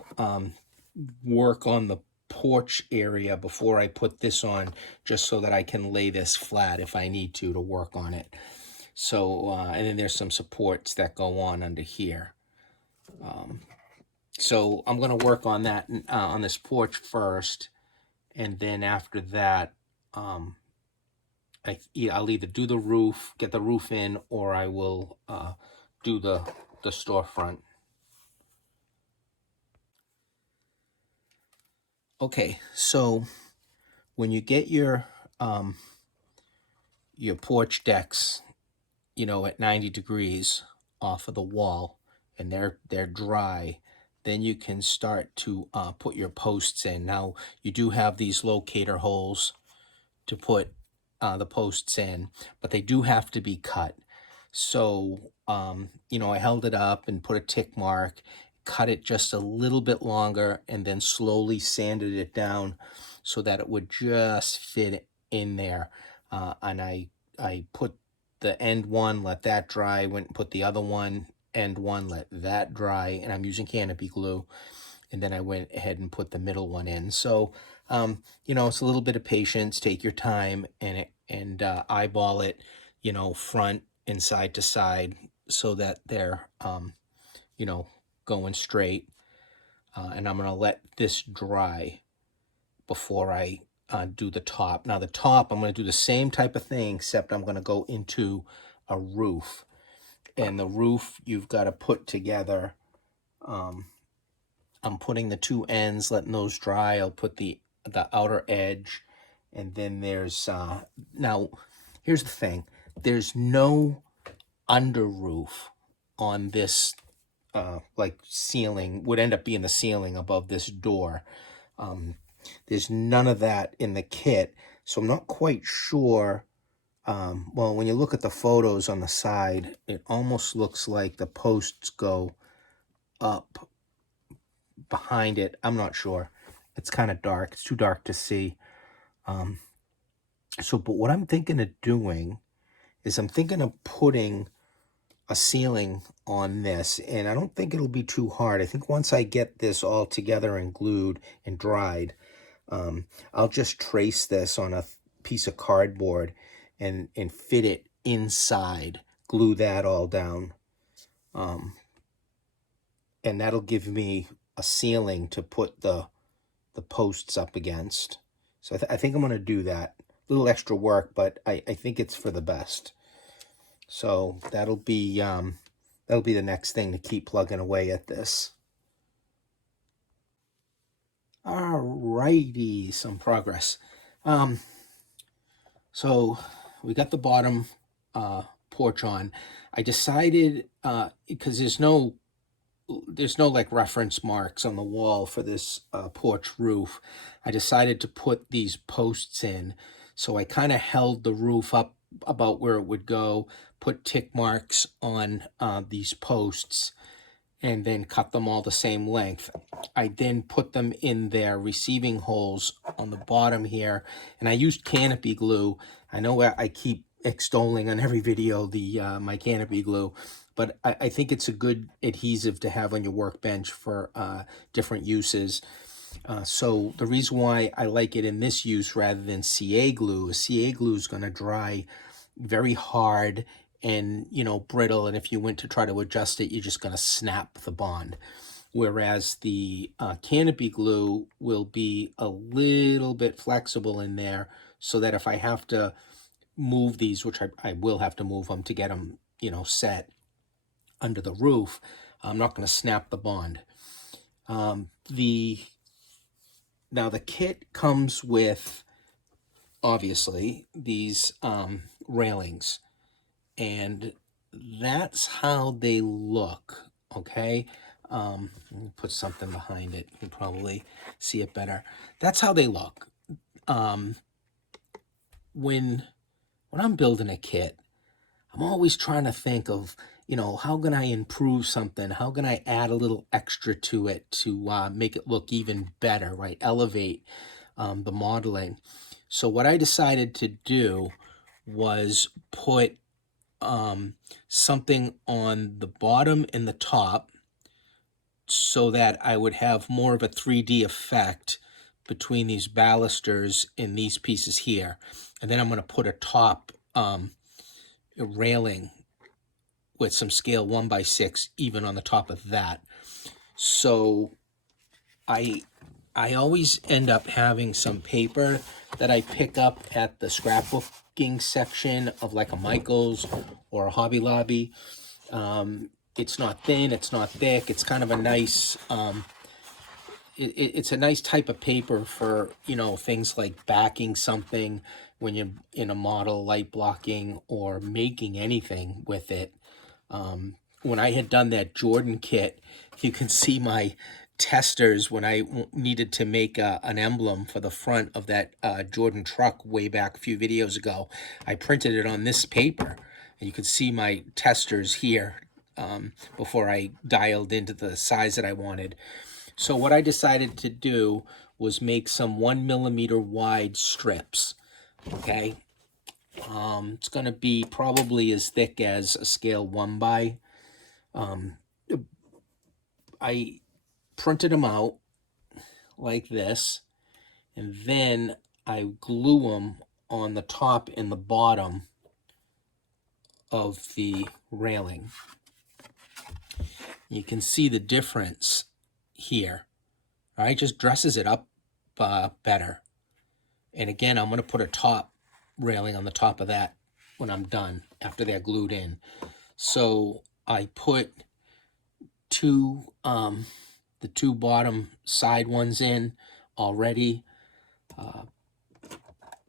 work on the porch area before I put this on, just so that I can lay this flat if I need to work on it. So and then there's some supports that go on under here. So I'm going to work on that on this porch first, and then after that, I'll either do the roof, get the roof in, or I will do the storefront. Okay, so when you get your porch decks, at 90 degrees off of the wall, and they're dry, then you can start to put your posts in. Now, you do have these locator holes to put the posts in, but they do have to be cut. So, I held it up and put a tick mark, cut it just a little bit longer and then slowly sanded it down so that it would just fit in there. And I put the end one, let that dry, went and put the other one, end one, let that dry, and I'm using canopy glue. And then I went ahead and put the middle one in. So, you know, it's a little bit of patience, take your time, and eyeball it, you know, front and side to side so that they're, you know, going straight. And I'm going to let this dry before I do the top. Now the top, I'm going to do the same type of thing, except I'm going to go into a roof. And the roof, you've got to put together, I'm putting the two ends, letting those dry. I'll put the outer edge, and then there's, now, here's the thing. There's no under roof on this, like ceiling, would end up being the ceiling above this door. There's none of that in the kit, so I'm not quite sure. Well, when you look at the photos on the side, it almost looks like the posts go up behind it. I'm not sure. It's kind of dark. It's too dark to see. But what I'm thinking of doing is I'm thinking of putting a ceiling on this, and I don't think it'll be too hard. I think once I get this all together and glued and dried, I'll just trace this on a piece of cardboard and fit it inside, glue that all down. And that'll give me a ceiling to put the posts up against. So I think I'm going to do that. A little extra work, but I think it's for the best. So that'll be the next thing to keep plugging away at this. Alrighty, some progress. So we got the bottom porch on. I decided, because there's no like reference marks on the wall for this porch roof, I decided to put these posts in. So I kind of held the roof up about where it would go, put tick marks on these posts, and then cut them all the same length. I then put them in their receiving holes on the bottom here, and I used canopy glue. I know I keep extolling on every video the my canopy glue, but I think it's a good adhesive to have on your workbench for different uses. So the reason why I like it in this use rather than CA glue is CA glue is going to dry very hard and, you know, brittle, and if you went to try to adjust it, you're just going to snap the bond. Whereas the canopy glue will be a little bit flexible in there, so that if I have to move these, which I will have to move them to get them, you know, set under the roof, I'm not going to snap the bond. Now the kit comes with, obviously, these railings, and that's how they look. Okay, let me put something behind it. You can probably see it better. That's how they look. When I'm building a kit, I'm always trying to think of, you know, how can I improve something? How can I add a little extra to it to make it look even better, right? Elevate the modeling. So what I decided to do was put something on the bottom and the top so that I would have more of a 3D effect between these balusters and these pieces here. And then I'm going to put a top railing with some scale 1x6 even on the top of that. So I always end up having some paper that I pick up at the scrapbooking section of like a Michael's or a Hobby Lobby. It's not thin, it's not thick, it's kind of a nice, it's a nice type of paper for, you know, things like backing something when you're in a model, light blocking, or making anything with it. When I had done that Jordan kit, you can see my testers when I needed to make an emblem for the front of that Jordan truck way back a few videos ago. I printed it on this paper, and you can see my testers here before I dialed into the size that I wanted. So what I decided to do was make some 1 millimeter wide strips. Okay, it's going to be probably as thick as a scale 1 by. I printed them out like this, and then I glue them on the top and the bottom of the railing. You can see the difference here. All right, just dresses it up better. And again, I'm going to put a top railing on the top of that when I'm done, after they're glued in. So I put the two bottom side ones in already.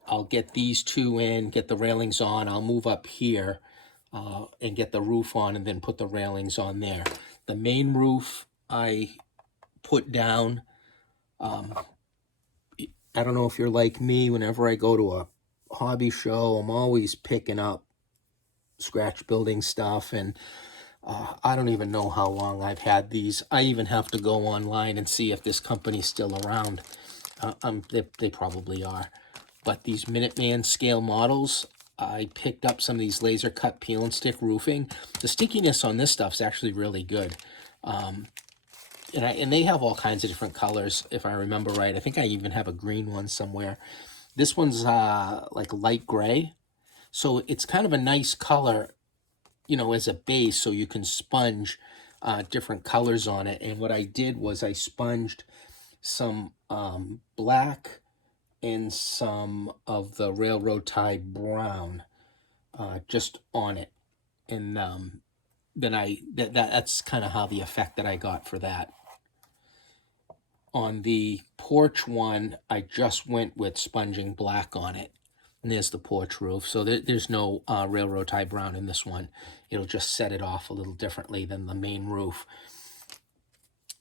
I'll get these two in, get the railings on. I'll move up here and get the roof on, and then put the railings on there. The main roof I put down. I don't know if you're like me. Whenever I go to a hobby show, I'm always picking up scratch building stuff, and I don't even know how long I've had these. I even have to go online and see if this company's still around. They probably are. But these Minuteman scale models, I picked up some of these laser cut peel and stick roofing. The stickiness on this stuff is actually really good. And they have all kinds of different colors, if I remember right. I think I even have a green one somewhere. This one's like light gray. So it's kind of a nice color, as a base, so you can sponge different colors on it. And what I did was I sponged some black and some of the railroad tie brown just on it. And then that's kind of how the effect that I got for that. On the porch one, I just went with sponging black on it. And there's the porch roof. So there's no railroad tie brown in this one. It'll just set it off a little differently than the main roof.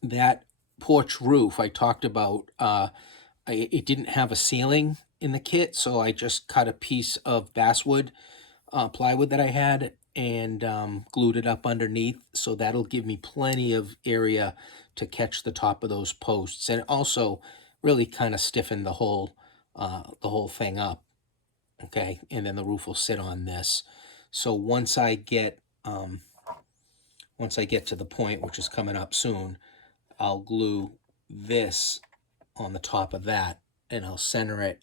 That porch roof I talked about, it didn't have a ceiling in the kit, so I just cut a piece of basswood plywood that I had and glued it up underneath. So that'll give me plenty of area to catch the top of those posts, and also really kind of stiffen the whole thing up. Okay, and then the roof will sit on this. So once I get to the point, which is coming up soon, I'll glue this on the top of that, and I'll center it,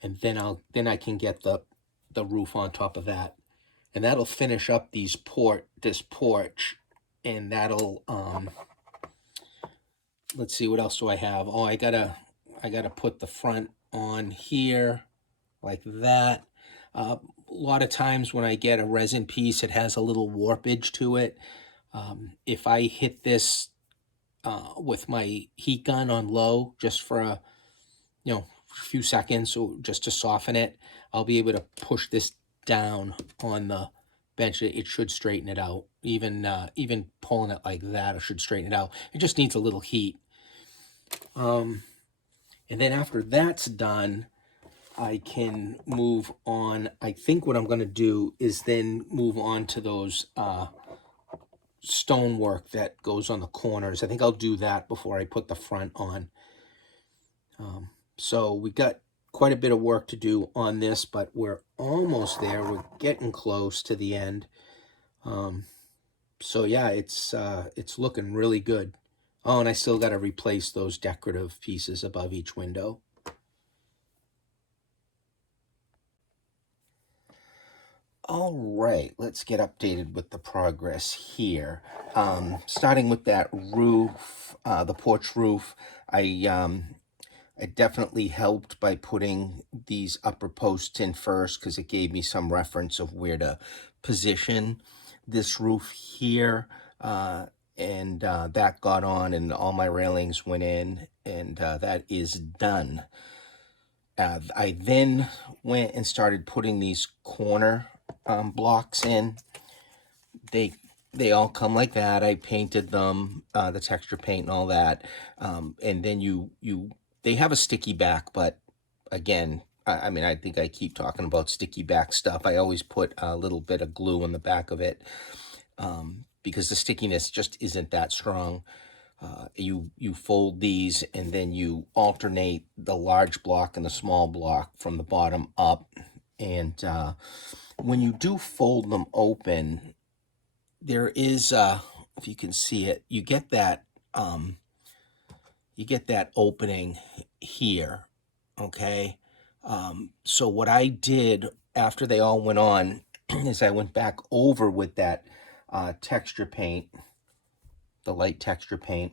and then I can get the roof on top of that, and that'll finish up this porch, and that'll let's see, what else do I have? Oh, I gotta put the front on here like that. A lot of times when I get a resin piece, it has a little warpage to it. If I hit this with my heat gun on low just for a few seconds, so just to soften it, I'll be able to push this down on the bench. It should straighten it out. Even pulling it like that, it should straighten it out. It just needs a little heat. And then after that's done, I can move on. I think what I'm going to do is then move on to those stonework that goes on the corners. I think I'll do that before I put the front on. So we got quite a bit of work to do on this, but we're almost there. We're getting close to the end. So yeah, it's looking really good. Oh, and I still got to replace those decorative pieces above each window. All right, let's get updated with the progress here. Starting with that roof, the porch roof, I definitely helped by putting these upper posts in first, because it gave me some reference of where to position this roof here. And that got on, and all my railings went in, and that is done. I then went and started putting these corner blocks in. They all come like that. I painted them, the texture paint and all that. And then they have a sticky back, but again, I mean, I think I keep talking about sticky back stuff. I always put a little bit of glue on the back of it. because the stickiness just isn't that strong. You fold these and then you alternate the large block and the small block from the bottom up. And when you do fold them open, there is, if you can see it, um, you get that opening here. Okay. So what I did after they all went on is I went back over with that texture paint, the light texture paint,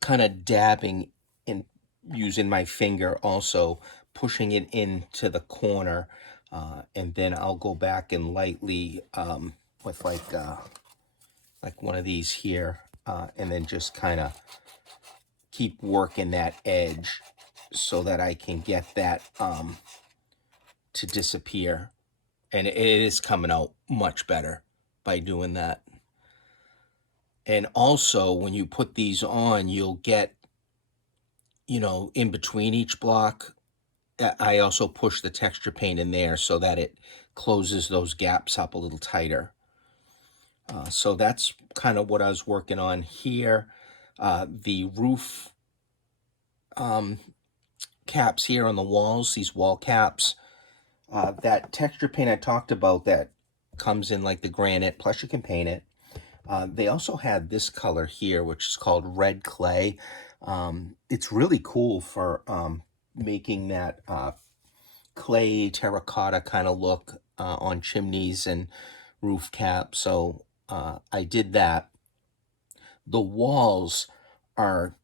kind of dabbing in, using my finger, also pushing it into the corner, and then I'll go back and lightly with like one of these here, and then just kind of keep working that edge so that I can get that to disappear. And it is coming out much better by doing that. And also, when you put these on, you'll get, in between each block, I also push the texture paint in there so that it closes those gaps up a little tighter. So that's kind of what I was working on here. The roof caps here on the walls, these wall caps, that texture paint I talked about that comes in like the granite, plus you can paint it. They also had this color here, which is called red clay. It's really cool for making that clay terracotta kind of look on chimneys and roof caps. So I did that. The walls are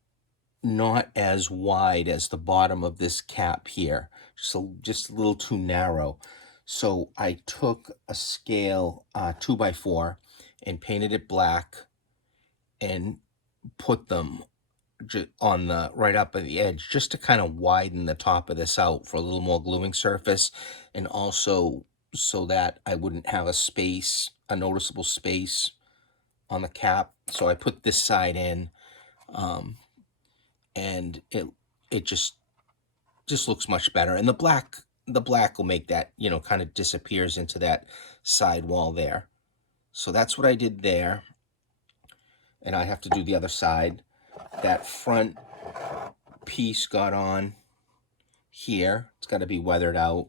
not as wide as the bottom of this cap here, just a little too narrow. So I took a scale 2x4 and painted it black and put them on the right up at the edge, just to kind of widen the top of this out for a little more gluing surface, and also so that I wouldn't have a noticeable space on the cap. So I put this side in, and it just looks much better. And the black will make that, kind of disappears into that side wall there. So that's what I did there. And I have to do the other side. That front piece got on here. It's got to be weathered out.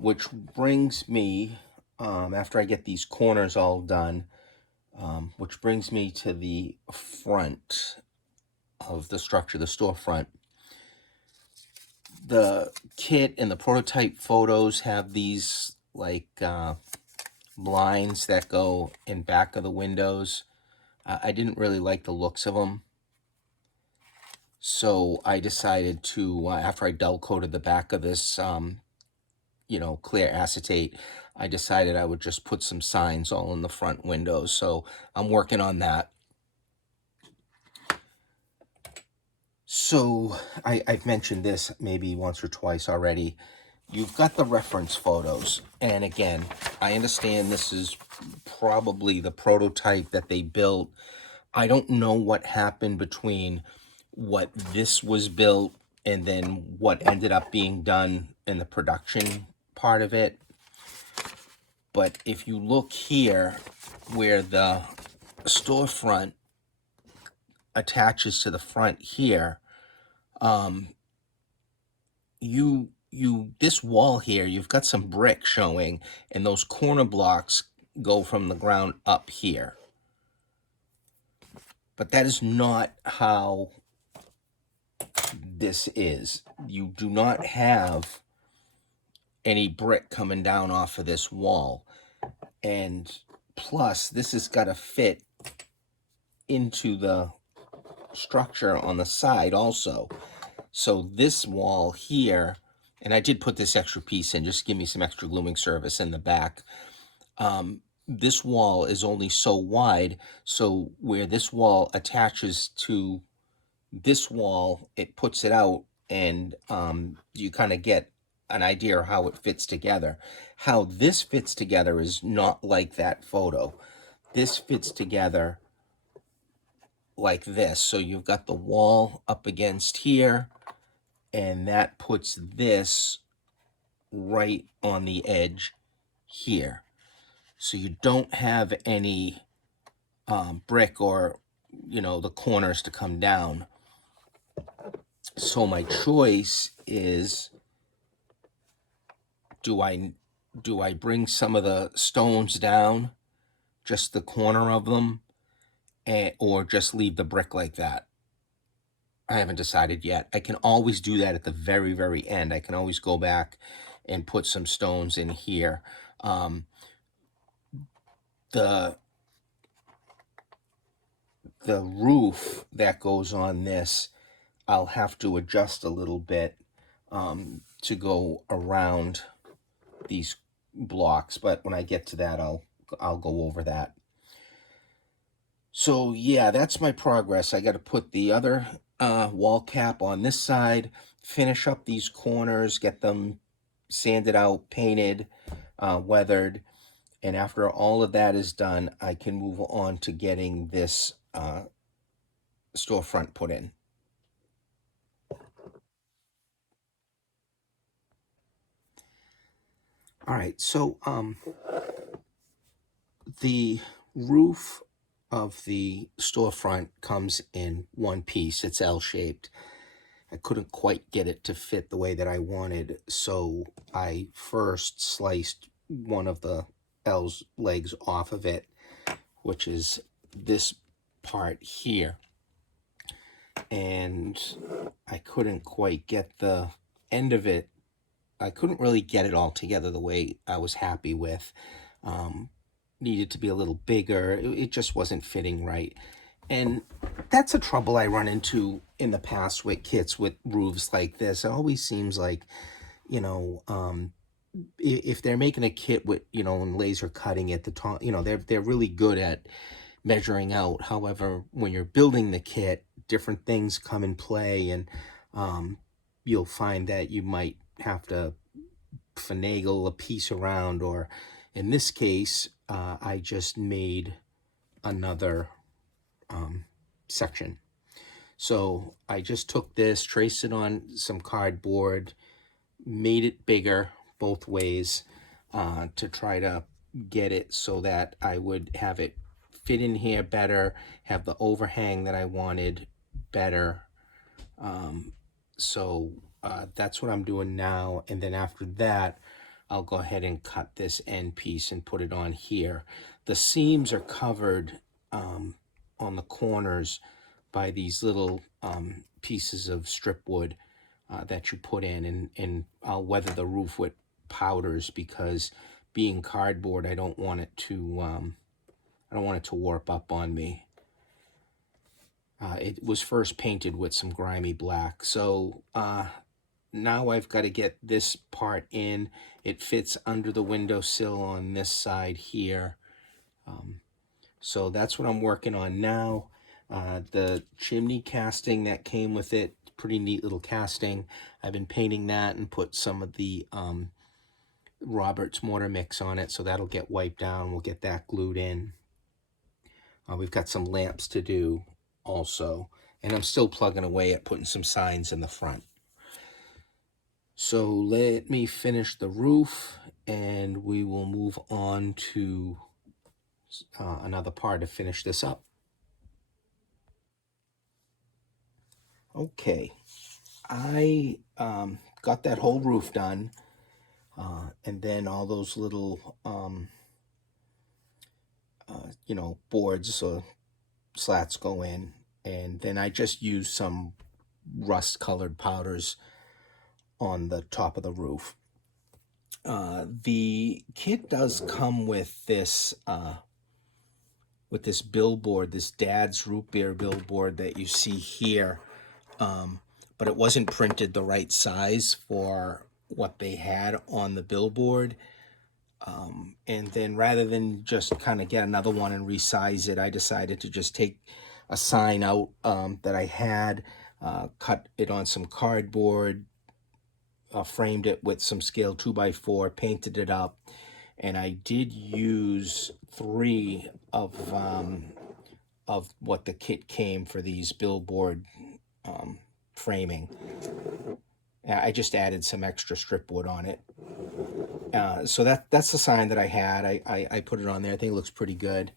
Which brings me, after I get these corners all done, which brings me to the front of the structure, the storefront. The kit and the prototype photos have these like blinds that go in back of the windows. I didn't really like the looks of them. So I decided to, after I dull coated the back of this, clear acetate, I decided I would just put some signs all in the front windows. So I'm working on that. So I've mentioned this maybe once or twice already. You've got the reference photos. And again, I understand this is probably the prototype that they built. I don't know what happened between what this was built and then what ended up being done in the production part of it. But if you look here where the storefront attaches to the front here, this wall here, you've got some brick showing, and those corner blocks go from the ground up here. But that is not how this is. You do not have any brick coming down off of this wall. And plus, this has got to fit into the structure on the side also. So this wall here, and I did put this extra piece in, just give me some extra gluing surface in the back. This wall is only so wide, so where this wall attaches to this wall, it puts it out, and you kind of get an idea of how it fits together. How this fits together is not like that photo. This fits together like this. So you've got the wall up against here, and that puts this right on the edge here. so you don't have any brick or, the corners to come down. So my choice is, do I bring some of the stones down, just the corner of them, or just leave the brick like that? I haven't decided yet. I can always do that at the very, very end. I can always go back and put some stones in here. The roof that goes on this, I'll have to adjust a little bit to go around these blocks, but when I get to that, I'll go over that. So yeah, that's my progress. I got to put the other wall cap on this side, finish up these corners, get them sanded out, painted, weathered, and after all of that is done, I can move on to getting this storefront put in. All right, so the roof of the storefront comes in one piece. It's L-shaped. I couldn't quite get it to fit the way that I wanted, so I first sliced one of the L's legs off of it, which is this part here. And I couldn't quite get the end of it. I couldn't really get it all together the way I was happy with. Needed to be a little bigger. It just wasn't fitting right. And that's a trouble I run into in the past with kits with roofs like this. It always seems like, if they're making a kit with, and laser cutting at the top, they're really good at measuring out. However, when you're building the kit, different things come in play, and you'll find that you might have to finagle a piece around, or in this case, I just made another section. So I just took this, traced it on some cardboard, made it bigger both ways to try to get it so that I would have it fit in here better, have the overhang that I wanted better. So that's what I'm doing now. And then after that, I'll go ahead and cut this end piece and put it on here. The seams are covered on the corners by these little pieces of strip wood that you put in, and I'll weather the roof with powders, because being cardboard, I don't want it to warp up on me. It was first painted with some grimy black, so now I've got to get this part in. It fits under the windowsill on this side here. So that's what I'm working on now. The chimney casting that came with it, pretty neat little casting. I've been painting that and put some of the Robert's mortar mix on it, so that'll get wiped down. We'll get that glued in. We've got some lamps to do also, and I'm still plugging away at putting some signs in the front. So let me finish the roof, and we will move on to another part to finish this up. Okay, I got that whole roof done, and then all those little, boards or slats go in, and then I just use some rust-colored powders on the top of the roof. The kit does come with this billboard, this Dad's Root Beer billboard that you see here, but it wasn't printed the right size for what they had on the billboard. And then rather than just kind of get another one and resize it, I decided to just take a sign out that I had, cut it on some cardboard, framed it with some scale 2x4, painted it up, and I did use 3 of what the kit came for these billboard framing. I just added some extra strip wood on it. So that's the sign that I had. I put it on there. I think it looks pretty good.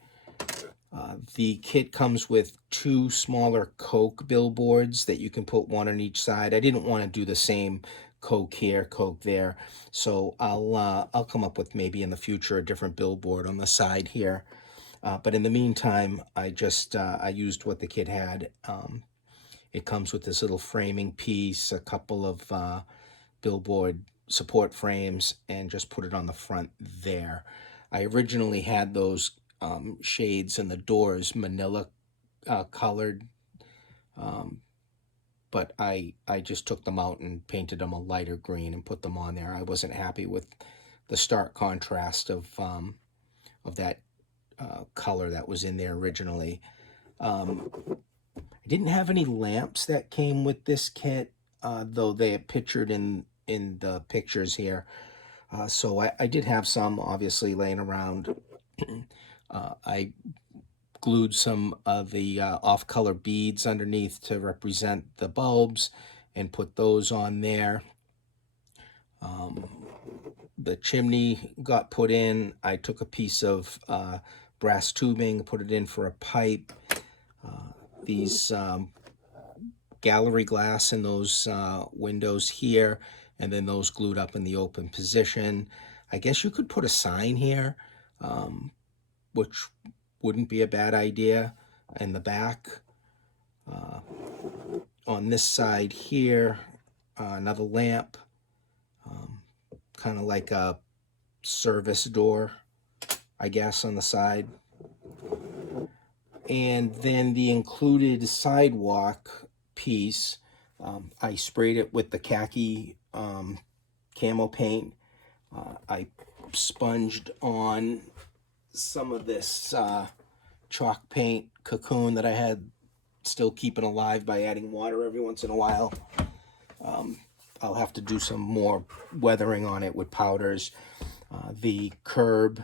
The kit comes with two smaller Coke billboards that you can put one on each side. I didn't want to do the same Coke here, Coke there, so I'll come up with maybe in the future a different billboard on the side here. But in the meantime, I used what the kit had. It comes with this little framing piece, a couple of billboard support frames, and just put it on the front there. I originally had those shades and the doors manila colored, but I just took them out and painted them a lighter green and put them on there. I wasn't happy with the stark contrast of that color that was in there originally. I didn't have any lamps that came with this kit, though they are pictured in the pictures here. So I did have some obviously laying around. I glued some of the off-color beads underneath to represent the bulbs and put those on there. The chimney got put in. I took a piece of brass tubing, put it in for a pipe. These gallery glass in those windows here, and then those glued up in the open position. I guess you could put a sign here, which wouldn't be a bad idea in the back. On this side here, another lamp, kind of like a service door, I guess, on the side. And then the included sidewalk piece, I sprayed it with the khaki camo paint. I sponged on some of this chalk paint cocoon that I had still keeping alive by adding water every once in a while. I'll have to do some more weathering on it with powders. The curb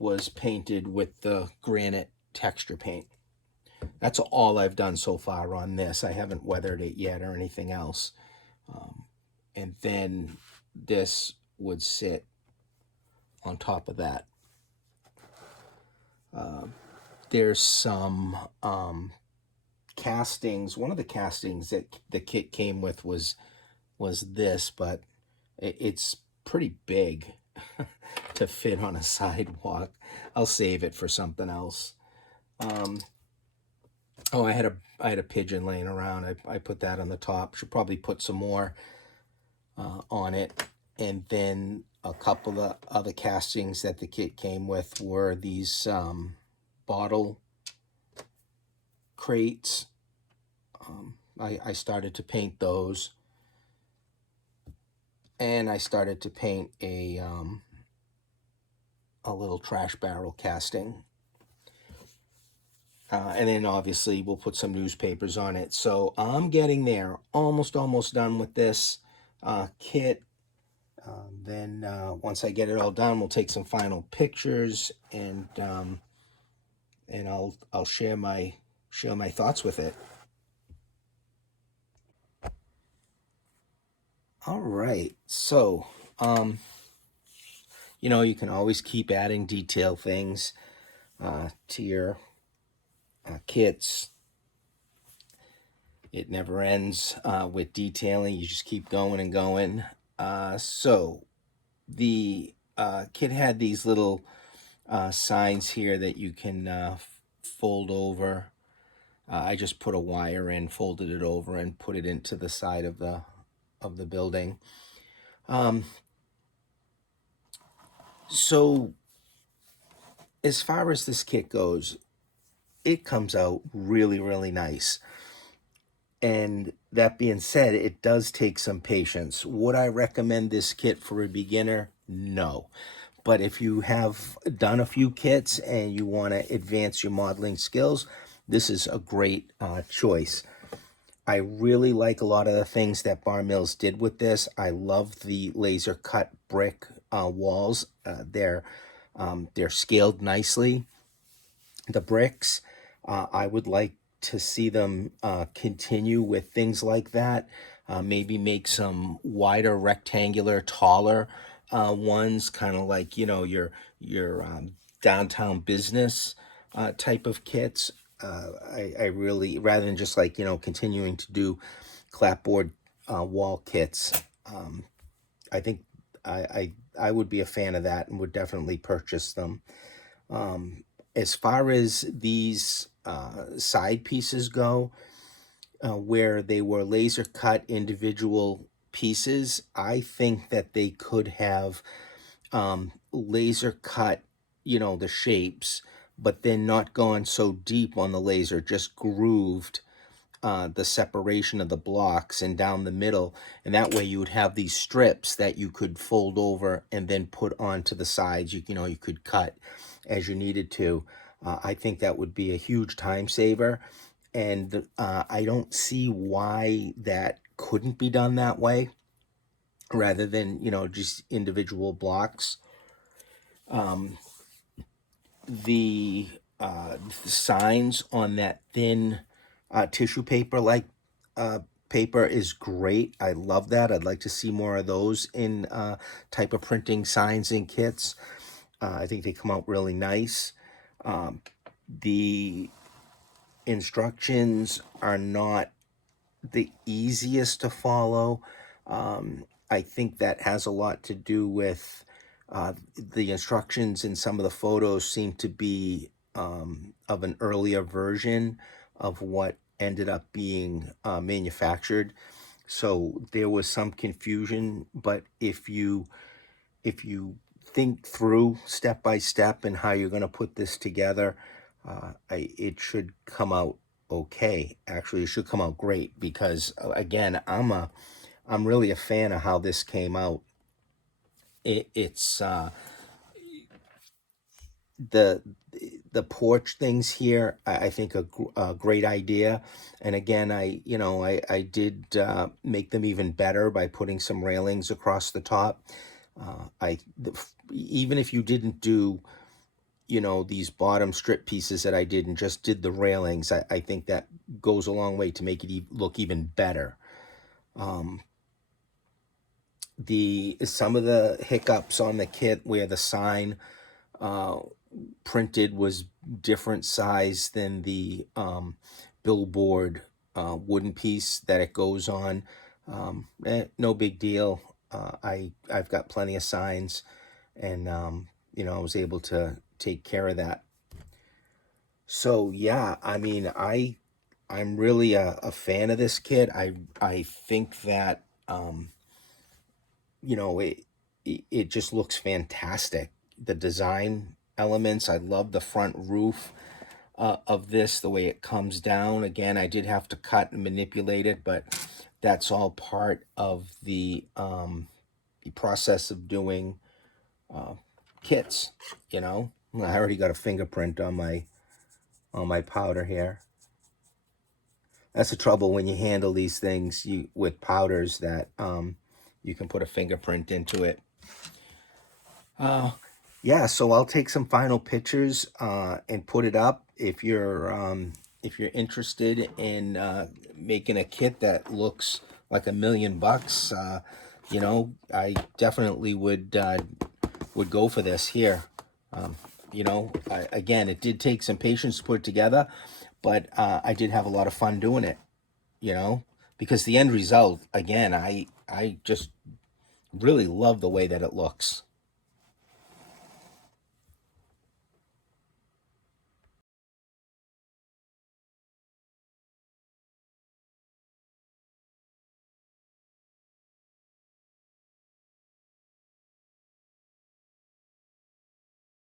was painted with the granite texture paint. That's all I've done so far on this. I haven't weathered it yet or anything else. And then this would sit on top of that. There's some castings. One of the castings that the kit came with was this, but it's pretty big to fit on a sidewalk. I'll save it for something else. Oh, I had a pigeon laying around. I put that on the top. Should probably put some more on it. And then a couple of other castings that the kit came with were these bottle crates. I started to paint those. And I started to paint a little trash barrel casting. And then obviously we'll put some newspapers on it. So I'm getting there, almost done with this kit. Then once I get it all done, we'll take some final pictures, and I'll share my thoughts with it. All right, so you can always keep adding detail things to your kits. It never ends with detailing. You just keep going and going. So the kit had these little signs here that you can fold over. I just put a wire in, folded it over, and put it into the side of the building. So as far as this kit goes, it comes out really nice. And that being said, it does take some patience. Would I recommend this kit for a beginner? No. But if you have done a few kits and you want to advance your modeling skills, this is a great choice. I really like a lot of the things that Bar Mills did with this. I love the laser cut brick walls. They're scaled nicely. The bricks, I would like to see them continue with things like that. Maybe make some wider, rectangular, taller ones, kind of like, your downtown business type of kits. I really, rather than just like, continuing to do clapboard wall kits. I think I would be a fan of that and would definitely purchase them. As far as these side pieces go, where they were laser cut individual pieces, I think that they could have laser cut, the shapes, but then not gone so deep on the laser, just grooved the separation of the blocks and down the middle. And that way you would have these strips that you could fold over and then put onto the sides. You could cut as you needed to. I think that would be a huge time saver. And I don't see why that couldn't be done that way rather than, just individual blocks. The signs on that thin tissue paper like paper is great. I love that. I'd like to see more of those in type of printing signs and kits. I think they come out really nice. The instructions are not the easiest to follow. I think that has a lot to do with the instructions in some of the photos seem to be of an earlier version of what ended up being manufactured. So there was some confusion, but if you think through step by step and how you're going to put this together, it should come out okay. Actually, it should come out great because again, I'm really a fan of how this came out. It's the the porch things here. I think a great idea, and again, I did make them even better by putting some railings across the top. Even if you didn't do these bottom strip pieces that I did and just did the railings, I think that goes a long way to make it look even better. The Some of the hiccups on the kit where the sign printed was different size than the billboard wooden piece that it goes on. No big deal. I've got plenty of signs, and I was able to take care of that. So yeah, I mean, I'm really a fan of this kit. I think that it just looks fantastic. The design elements, I love the front roof of this, the way it comes down. Again, I did have to cut and manipulate it, but that's all part of the process of doing kits. I already got a fingerprint on my powder here. That's the trouble when you handle these things with powders, that you can put a fingerprint into it. Yeah, so I'll take some final pictures and put it up. If you're interested in making a kit that looks like $1,000,000, I definitely would go for this here. Again, it did take some patience to put it together, but I did have a lot of fun doing it. Because the end result, again, I just really love the way that it looks.